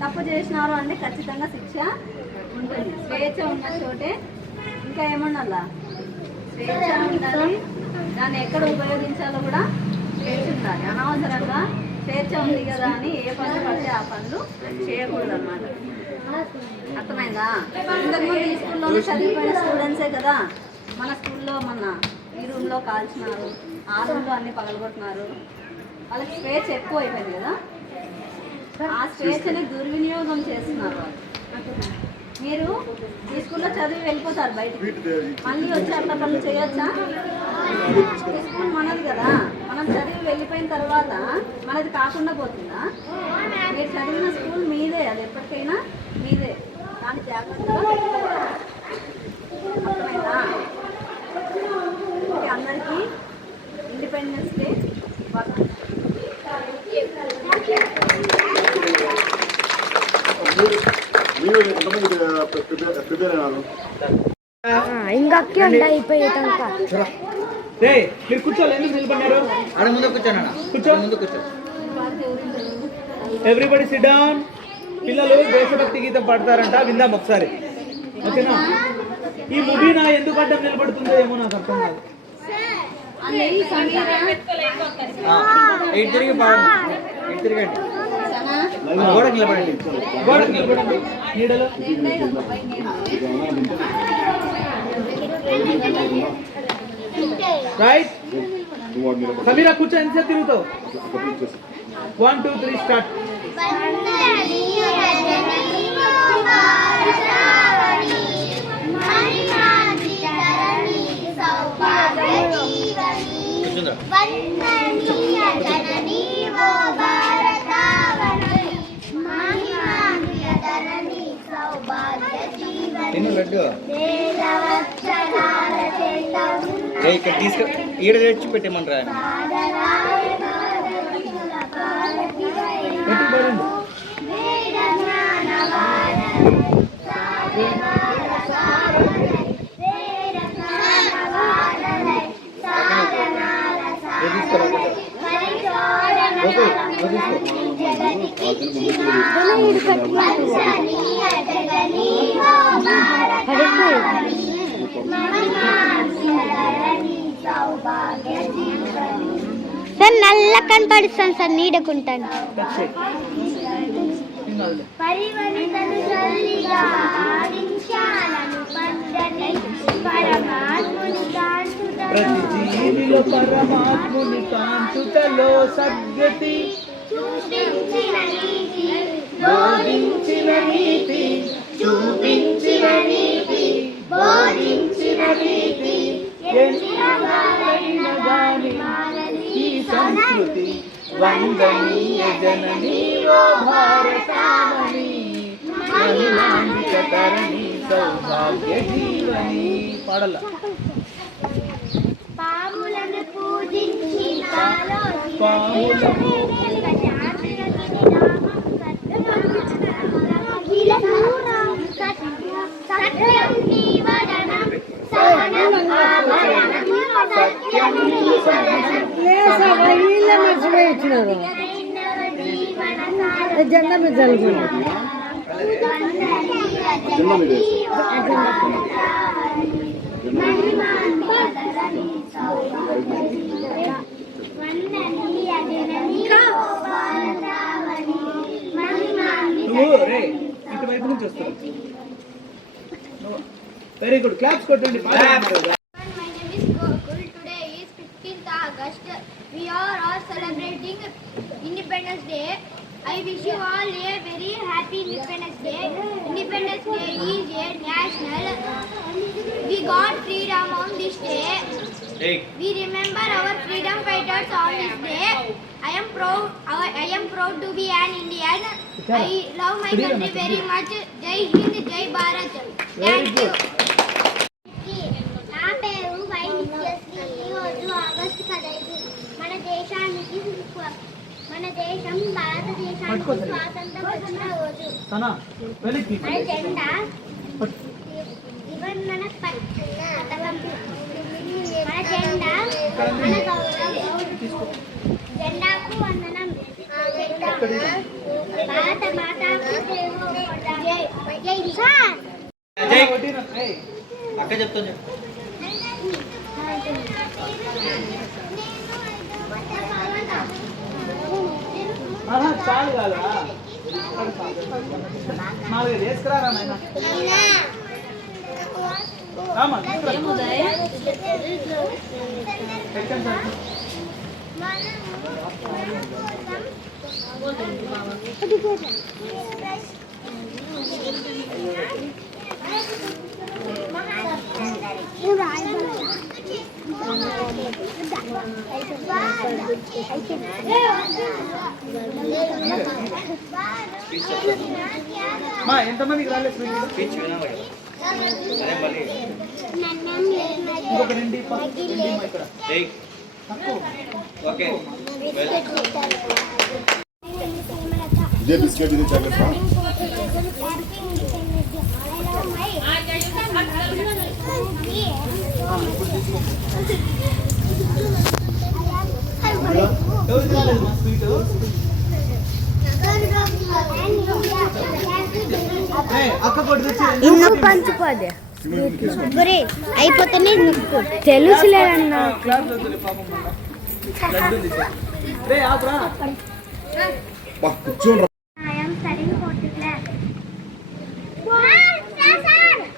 తప్పు చేసినారు అంటే ఖచ్చితంగా శిక్ష ఉంటుంది. స్వేచ్ఛ ఉన్న చోటే ఇంకా ఏముండాలా? స్వేచ్ఛ ఉండాలి. దాన్ని ఎక్కడ ఉపయోగించాలో కూడా స్వేచ్ఛ ఉండాలి. అనవసరంగా స్వేచ్ఛ ఉంది కదా అని ఏ పనులు పడితే ఆ పనులు చేయకూడదు అన్నమాట. అర్థమైందా? ఇంతకుముందు ఈ స్కూల్లోనే చదివిపోయిన స్టూడెంట్సే కదా మన స్కూల్లో ఈ రూమ్లో కాల్చినారు, ఆ రూమ్లో అన్ని పగలగొట్టినారు. వాళ్ళకి స్వేచ్ఛ ఎక్కువ అయిపోయింది కదా. ఆ స్వేచ్ఛని దుర్వినియోగం చేస్తున్నారు వాళ్ళు. మీరు ఈ స్కూల్లో చదివి వెళ్ళిపోతారు బయటికి, మళ్ళీ వచ్చి అట్లా పనులు చేయొచ్చా? ఈ స్కూల్ మనది కదా, మనం చదివి వెళ్ళిపోయిన తర్వాత మనది కాకుండా పోతుందా? మీరు చదివిన స్కూల్ మీదే, అది ఎప్పటికైనా మీదే, కానీ జాగ్రత్తగా పెట్టుకోవాలి. అర్థమైందా? ఓకే, అందరికీ ఇండిపెండెన్స్ డే మీరు ఎంతమంది ప్రిపేర్ అయినారు? ఇంకా అక్కి ఉంటాయి అయిపోయి తనక రే మీరు కూర్చోవాలి, ఎందుకు నిలబడినారు? ఆడ ముందు కూర్చోనా? కూర్చో, ముందు కూర్చో. Everybody SIT down. పిల్లలు దేశభక్తి గీతం పాడతారంట, విందాం ఒకసారి. ఓకేనా? ఈ ముబీనా ఎందుకు అడ్డం నిలబడుతుందో ఏమో నాకు అర్థం కాదు. ఇటు తిరిగి పాడండి, ఇటు తిరగండి, గోడకు నిలబడండి. గోడకు నిలబడండి నీడలో. రైట్ సమీరా కూర్చో, ఎంతసేపు తిరుగుతావు? 1 2 3 స్టార్ట్. ఇక్కడ తీసుకు ఈడ తెచ్చి పెట్టేమనరా? సార్ నల్ల కనపడిస్తాను సార్, నీడకుంటాను. పరివనితను చల్లిగా ఆడించాలను పండని పరమాత్ముని కాంచుట ప్రతి జీవిలో పరమాత్ముని కాంచుటలో సద్గతి చూపించిన నీతి బోధించిన నీతి, చూపించిన నీతి బోధించిన నీతి ఎంతగానైనా గాని ఈ సంస్కృతి వందనీయ జననీ ఓ భారతావని, మహిళాంబిక తరణి సౌభాగ్య జీవని. పాడల పాములను పూజించి సత్యం నీవదనం సహనం జెండా మీద జరుగుతుంది. జెండా మీద నువ్వు రే ఇటువైపు నుంచి వస్తావు. వెరీ గుడ్, క్లాప్స్ కొట్టండి. My name is Gokul. Today is 15th August. We are all celebrating Independence Day. I wish you all a very happy Independence Day. Independence Day is a national. We got freedom on this day. We remember our freedom fighters on this day. I am proud to be an Indian. I love my country very much. Jai Hind, Jai Bharat. Thank you. నా పేరు why Nithyasree. ఈరోజు August 15 మన దేశం భారతదేశానికి స్వాతంత్రం వచ్చిన రోజు. మన జెండా ఇవన్నీ మన పథకం. మన జెండా మన గౌరవం. జెండాకు వందనం. భారత మాతాకు జై. జై. అక్క చెప్తాను. చాలు కాదా? 4 వేసుకురారా నాయన. రామా మనం మా ఎంతమందికి రాలేదు స్పీచ్ వినాలి కదా. అదే మళ్ళీ ఇంకొక రెండు ఇక్కడ ఏయ్. ఓకే ఇదే బిస్కెట్ ఇది చాక్లెట్ ఎవరికి రాలేదు మా స్వీట్ అక్క కొట్టి తెచ్చి ఇನ್ನು పంచుకోదే ఒరే అయిపోతేనే తెలుసులేదన్నా క్లాస్ వద్దులే పాపం మళ్ళా. లడ్డు తెచ్చా. రే ఆపురా. కూర్చోండి. I am studying 4th class.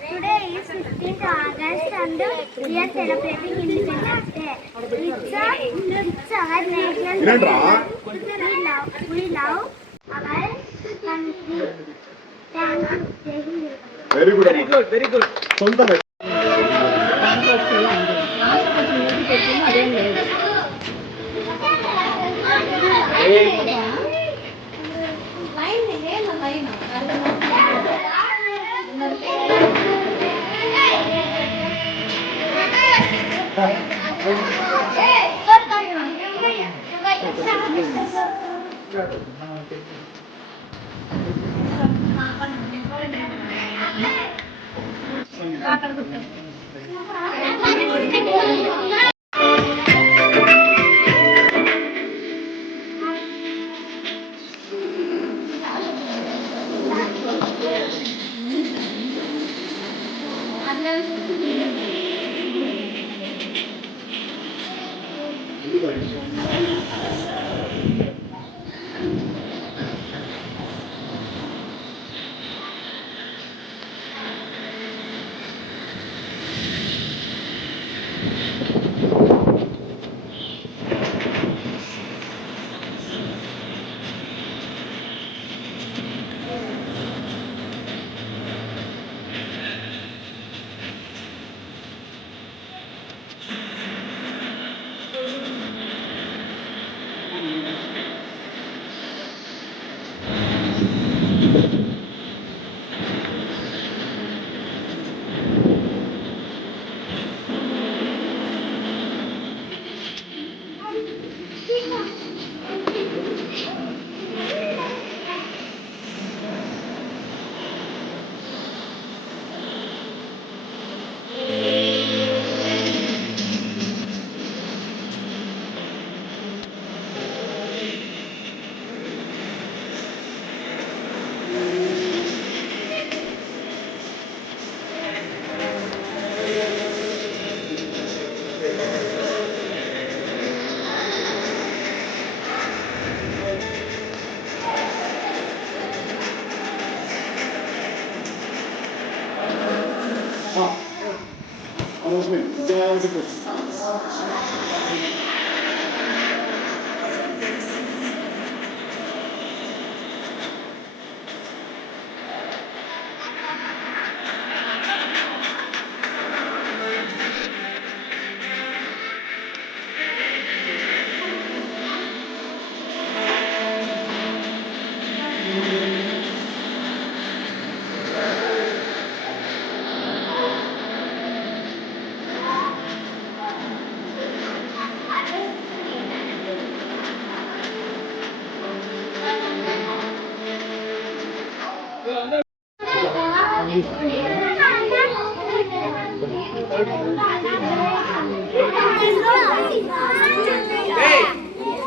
Today is 15th August and we are celebrating Independence Day. It's our national ఏంట్రా? we love our country. Thank you. Jai Hind. Very good very good very good. సొంత అదేం లేదు.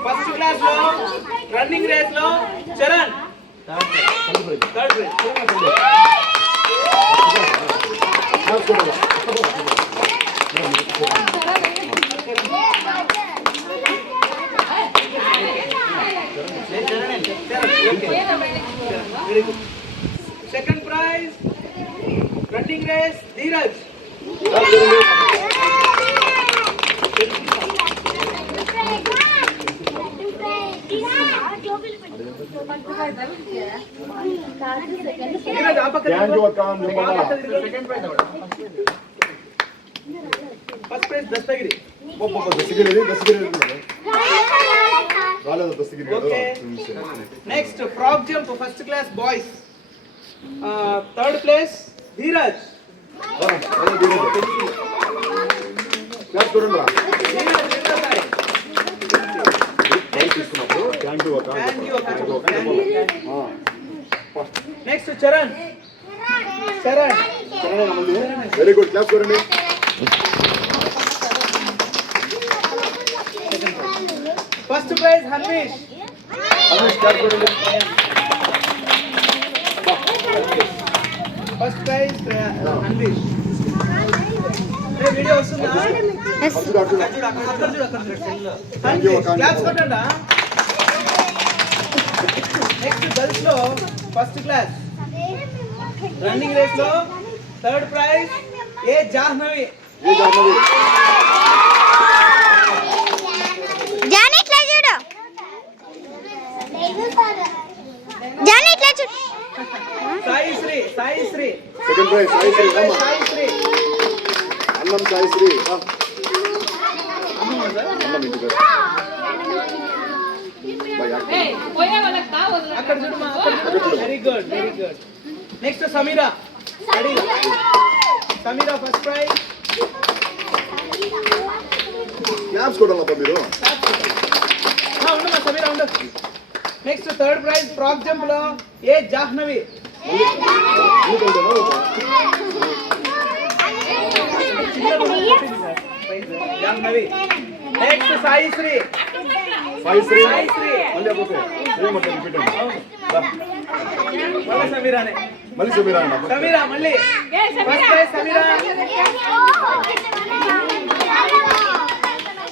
First class లో running race లో Charan third prize. Very good. Second prize running race Dheeraj. Thank you అక్క అని చెప్పాలా? First prize Dastagiri. Dastagiri రాలేదు Dastagiri garu. Okay. Next frog jump first class boys. Third place Dheeraj. Claps చూడండి రా. ధీరజ్ ధీరజ్. తీసుకున్నప్పుడు థ్యాంక్ యూ అక్క. Next Charan. Charan. Very good claps చూడండి. First prize Hanvish. క్లాస్ చూడండి. First prize Hanvish. వీడియో వస్తుందా? క్లాస్ కొట్టండా. నెక్స్ట్ గర్ల్స్ లో ఫస్ట్ క్లాస్ రన్నింగ్ రేస్ లో థర్డ్ ప్రైజ్ ఏ జాహ్నవి. జానీ ఇట్లా చూడు, జానీ ఇట్లా చూడు. సాయిశ్రీ. సాయిశ్రీ. Second prize Saishree. సాయిశ్రీ. అన్నం సాయిశ్రీ. అన్నం ఇంటికి అక్కడ చూడమా. Very good very good. Next Sameera. Sameera first prize. Claps కొట్టాలప్ప మీరు. ఉండమ్మా సమీరా ఉండు. Next third prize frog jump లో ఏ జాహ్నవి. జాహ్నవి. నెక్స్ట్ సాయిశ్రీ. సాయిశ్రీ. సాయిశ్రీ. మళ్ళీ అప్పుడు రిపీట్ మళ్ళీ సమీరానే. మళ్ళీ సమీరా అన్న. సమీరా మళ్ళీ ఫస్ట్ ప్రైజ్ సమీరా.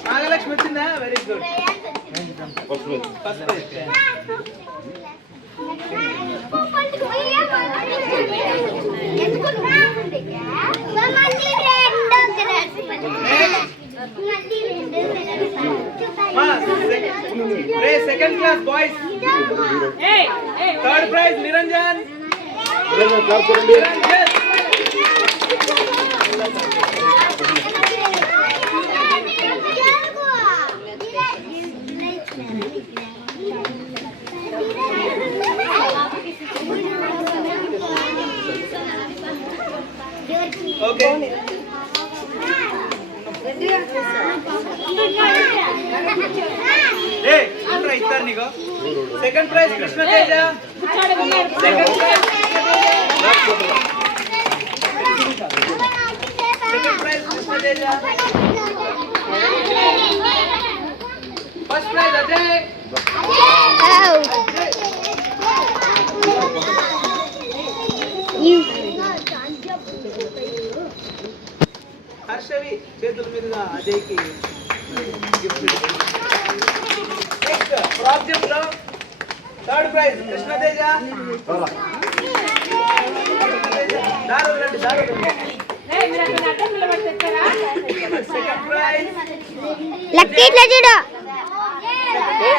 నాగలక్ష్మి వచ్చిందా? Very good. First prize. Second class boys. Third prize Niranjan. Claps చూడండి. ఓకే. ఇస్తారు నీకు. Second prize Krishnateja. Second prize Krishnateja. First prize Ajay. Harshavi చేతుల మీదుగా అజయ్కి గిఫ్ట్. నెక్స్ట్ ఫ్రాక్ జంప్ లో థర్డ్ ప్రైజ్ కృష్ణతేజ. దారు రండి దారు రండి. సెకండ్ ప్రైజ్ లక్కీ ఇట్లా చూడు,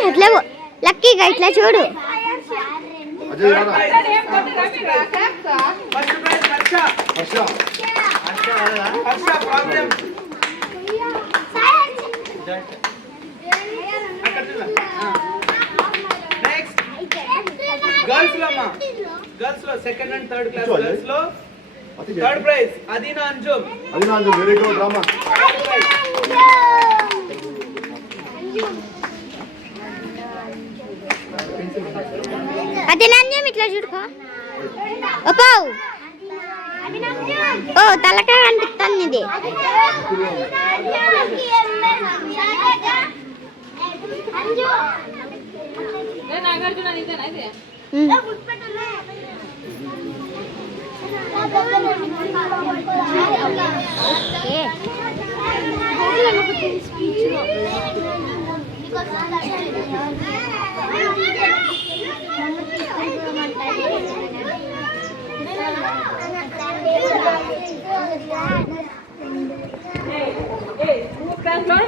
ఇట్లా లక్కీగా ఇట్లా చూడు. అజయ్ రారా. First prize Harsha. Harsha. Harsha frock jump. Next girls లో అమ్మా. గర్ల్స్ లో second and third class girls లో third praise Adina Anjum. Adina Anjum very good Rama. అది నాన్యం ఇట్లా చూడుకో. ఓపావ్ ఓ తలకాయ కనిపిస్తుంది ఇది.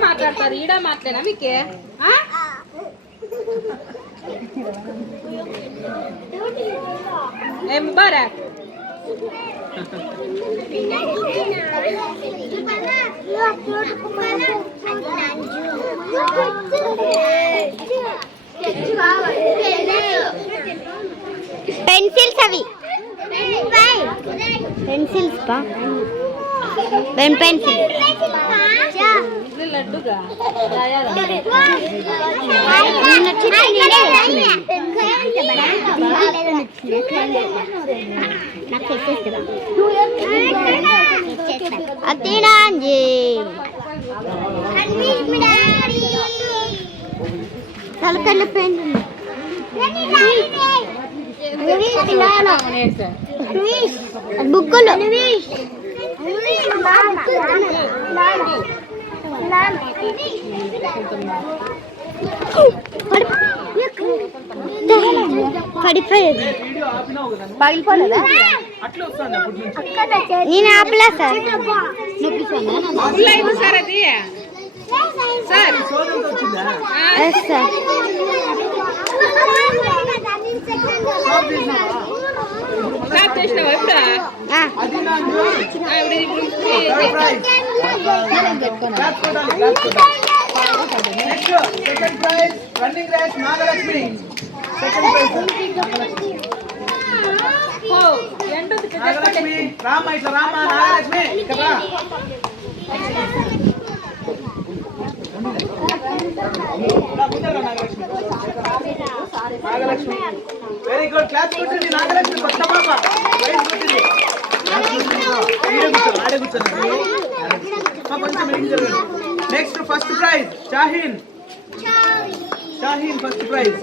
మాట్లాడతారు ఈడ మాట్లాడినా మీకే ముబారక్ పెన్సిల్స్ అవి పెన్సిల్స్ పా పెన్ పెన్సిల్ అతినాంజీ తలకల్ల పెన్ బుక్కులు పడిపోయేది వీడియో ఆపినావు కదా పగిలిపోలేదా అట్లా వస్తుంది అప్పటి నుంచి. నేను ఆపలే సార్ సోదంతో వచ్చిందా? ఎస్ సార్ అది నాకు థర్డ్ ప్రైజ్. క్లాస్ కొట్టాలి, క్లాస్ కొట్టాలి. Next second prize running race Nagalakshmi. Second prize Nagalakshmi. Rama ఇట్లా రామ నాగలక్ష్మి ఇక్కడ రా. Nagalakshmi very good. క్లాస్ కొట్టింది నాగలక్ష్మి. కొత్త పాప ప్రైజ్ కొట్టింది. ఆడే కూర్చోండి. కొంచెం వెనక్కి జరగండి. Next first prize Shaheen. Shaheen first prize.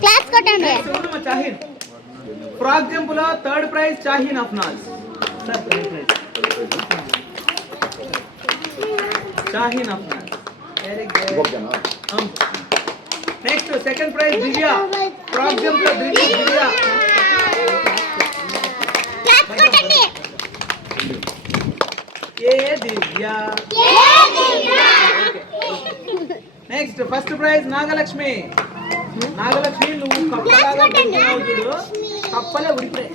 Claps కొట్టండి షాహీన్ ఫ్రాక్ జంప్ లో third prize Shaheen Afnaz. Shaheen Afnaz very good. Next second prize Divya frog jump లో దివ్య. క్లాస్ కొట్టండి ఏ Divya. Next first prize Nagalakshmi. Nagalakshmi నువ్వు కప్పలాగా ఉడికినావు చూడు. కప్పలే ఉడికినాయి.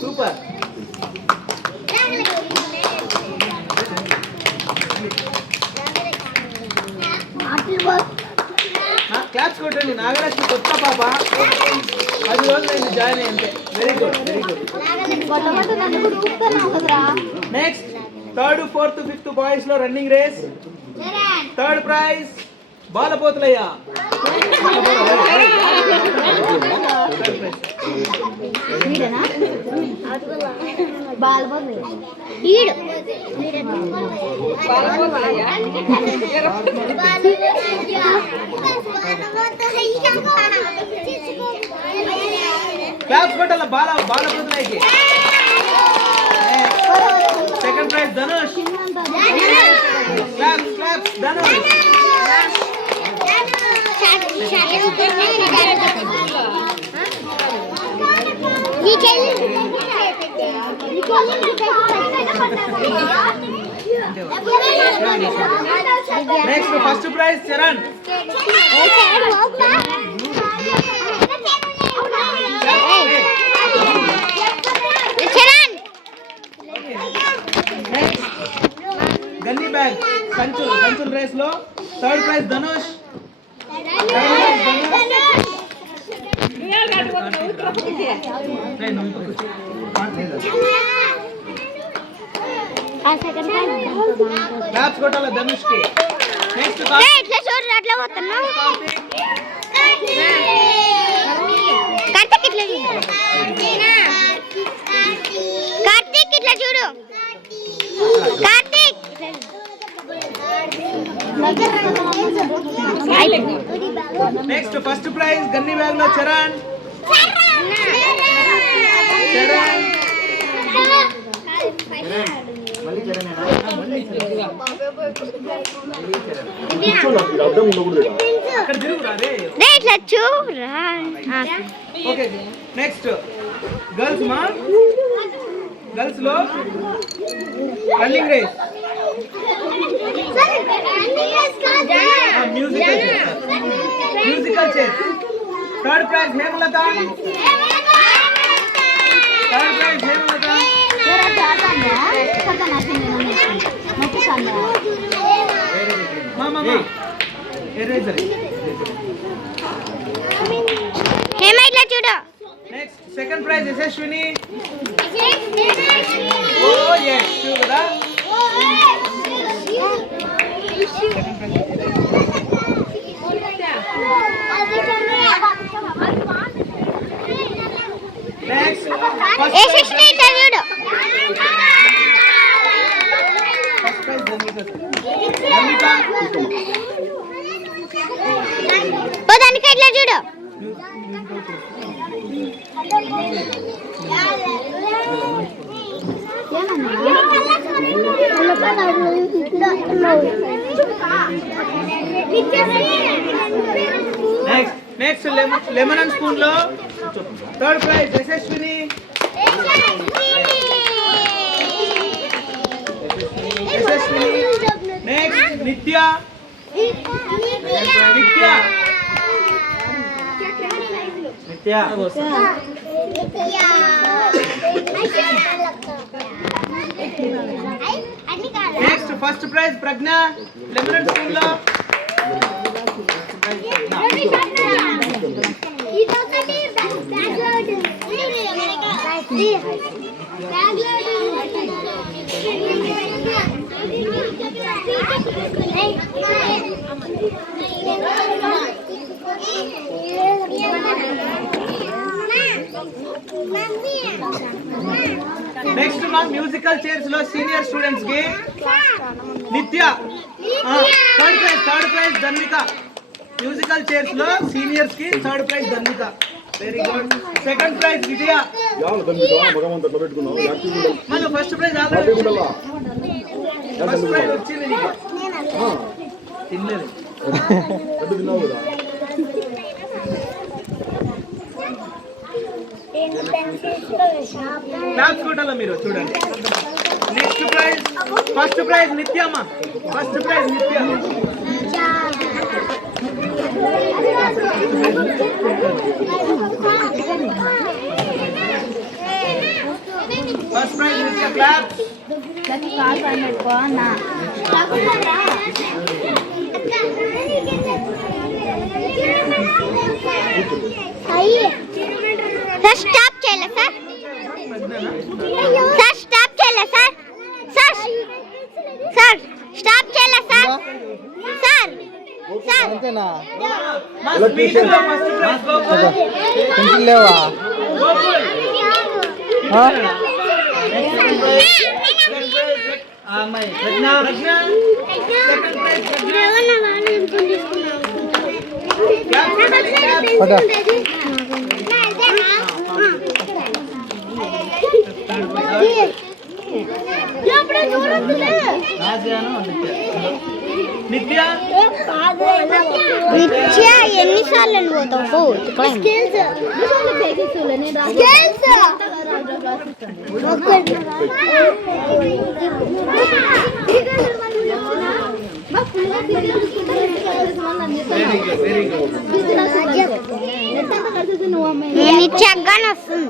సూపర్. క్లాప్స్ కొట్టండి. నాగలక్ష్మి కొత్త పాప 10 రోజులైంది జాయిన్ అయ్యింది. Very good, very good. Next third, fourth, fifth boys లో running race. Third prize Balapotulayya. Claps కొట్టాల బాలపోతులయ్యకి. Second prize Dhanush. Claps claps Dhanush. Next first prize Charan. Gunny bag సంచుల్ రేస్ లో థర్డ్ ప్రైజ్ ధనుష్. క్లాప్స్ కొట్టాల ధనుష్ కి. నెక్స్ట్ అట్లా పోతున్నావు కార్తీక్ ఇట్లా చూడు. కార్తీక్ ఇట్లా చూడు. Karthik next first prize gunny bag లో చరణ్. చరణ్ అక్కడ తిరుగురా రే. ఇట్లా చూరా. ఓకే నెక్స్ట్ గర్ల్స్ మా గర్ల్స్ లో running race, musical chair. Third prize Hemalatha. Third prize Hemalatha. Eraser. Hema ఇట్లా చూడు. Next second prize Yashaswini. ఓ yes చూడరా. నెక్స్ట్ యశస్విని ఇట్లా చూడు. First prize Dhanvika. ఓ దానికి ఇట్లా చూడు. నెక్స్ట్ లెమన్ అండ్ స్పూన్ లో third prize Yashaswini. Next Nitya. Next first prize Pragna lemon and spoon లో. నెక్స్ట్ మా మ్యూజికల్ చైర్స్ లో సీనియర్ స్టూడెంట్స్ కి Nitya. Third prize Dhanvika. Musical chairs లో సీనియర్స్ కి third prize Dhanvika. Very good. Second prize Vijaya. మన ఫస్ట్ ప్రైజ్ ఫస్ట్ ప్రైజ్ వచ్చింది నీకు. తినలేదు. క్లాస్ కొట్టాలా మీరు చూడండి. నెక్స్ట్ ప్రైజ్ ఫస్ట్ ప్రైజ్ నిత్యమ్మ. First prize Nitya. First prize Nitya. Clap. Sir stop చేయాలి సార్. సార్ స్టాప్ చేయాలి సార్. సార్ సార్ స్టాప్ చేయాలి సార్. సార్ సార్ మా స్పీచ్ లో ఫస్ట్ ప్రైజ్ గోకుల్. లేవా అమ్మాయి ప్రజ్ఞ. సెకండ్ ప్రైజ్ ప్రజ్ఞ. నిత్య. నిత్య ఎన్నిసార్లు పోతావు? నిత్య అగ్గానే వస్తుంది.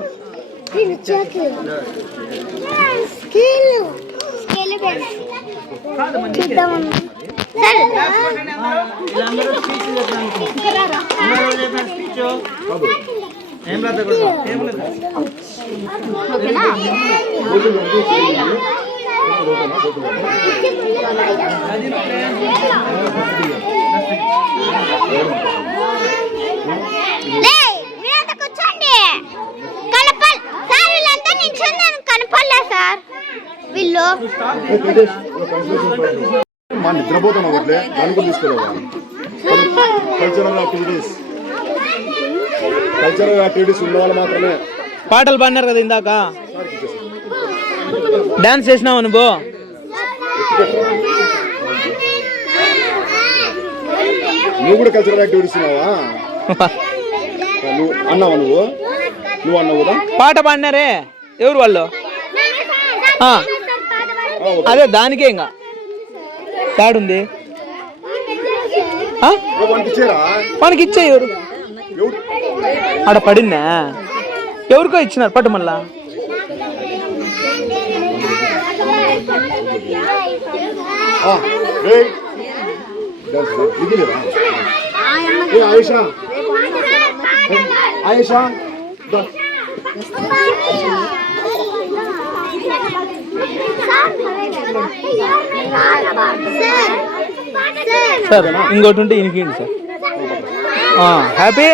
మీరంతా కూర్చోండి. కనపల్ సార్ వీళ్ళంతా నిల్చుంది కనపడలే సార్ వీళ్ళు. మా నిద్రపోతాం ఒకట్లే దానికి తీసుకోలేవా? కల్చరల్ యాక్టివిటీస్ ఉన్న వాళ్ళు మాత్రమే. పాటలు పాడినారు కదా ఇందాక, డాన్స్ చేసినావు నువ్వు? నువ్వు కూడా కల్చరల్ యాక్టివిటీస్ ఉన్నావా? నువ్వు అన్నావా? నువ్వు అన్నావు కదా. పాట పాడినారే ఎవరు వాళ్ళు? ఆ, అదే దానికే ఇంకా తాడుంది వానికి ఇచ్చారా? మనకి ఇచ్చే ఎవరు ఆడ పడిందా? ఎవరికో ఇచ్చినారు పట్టు మళ్ళా. ఏయ్, ఇది లేదా? ఏ ఆయేషా, ఆయేషా దా. సార్ ఇంకోటి ఉంటే ఇనికిండి సార్. హ్యాపీ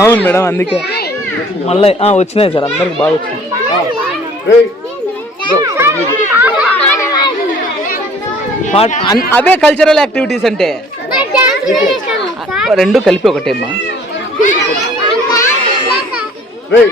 అవును మేడం, అందుకే మళ్ళీ వచ్చినాయి సార్, అందరికి బాగా వచ్చినాయి. ఏయ్, దో, అవే కల్చరల్ యాక్టివిటీస్ అంటే రెండు కలిపి ఒకటేమ్మా. రేయ్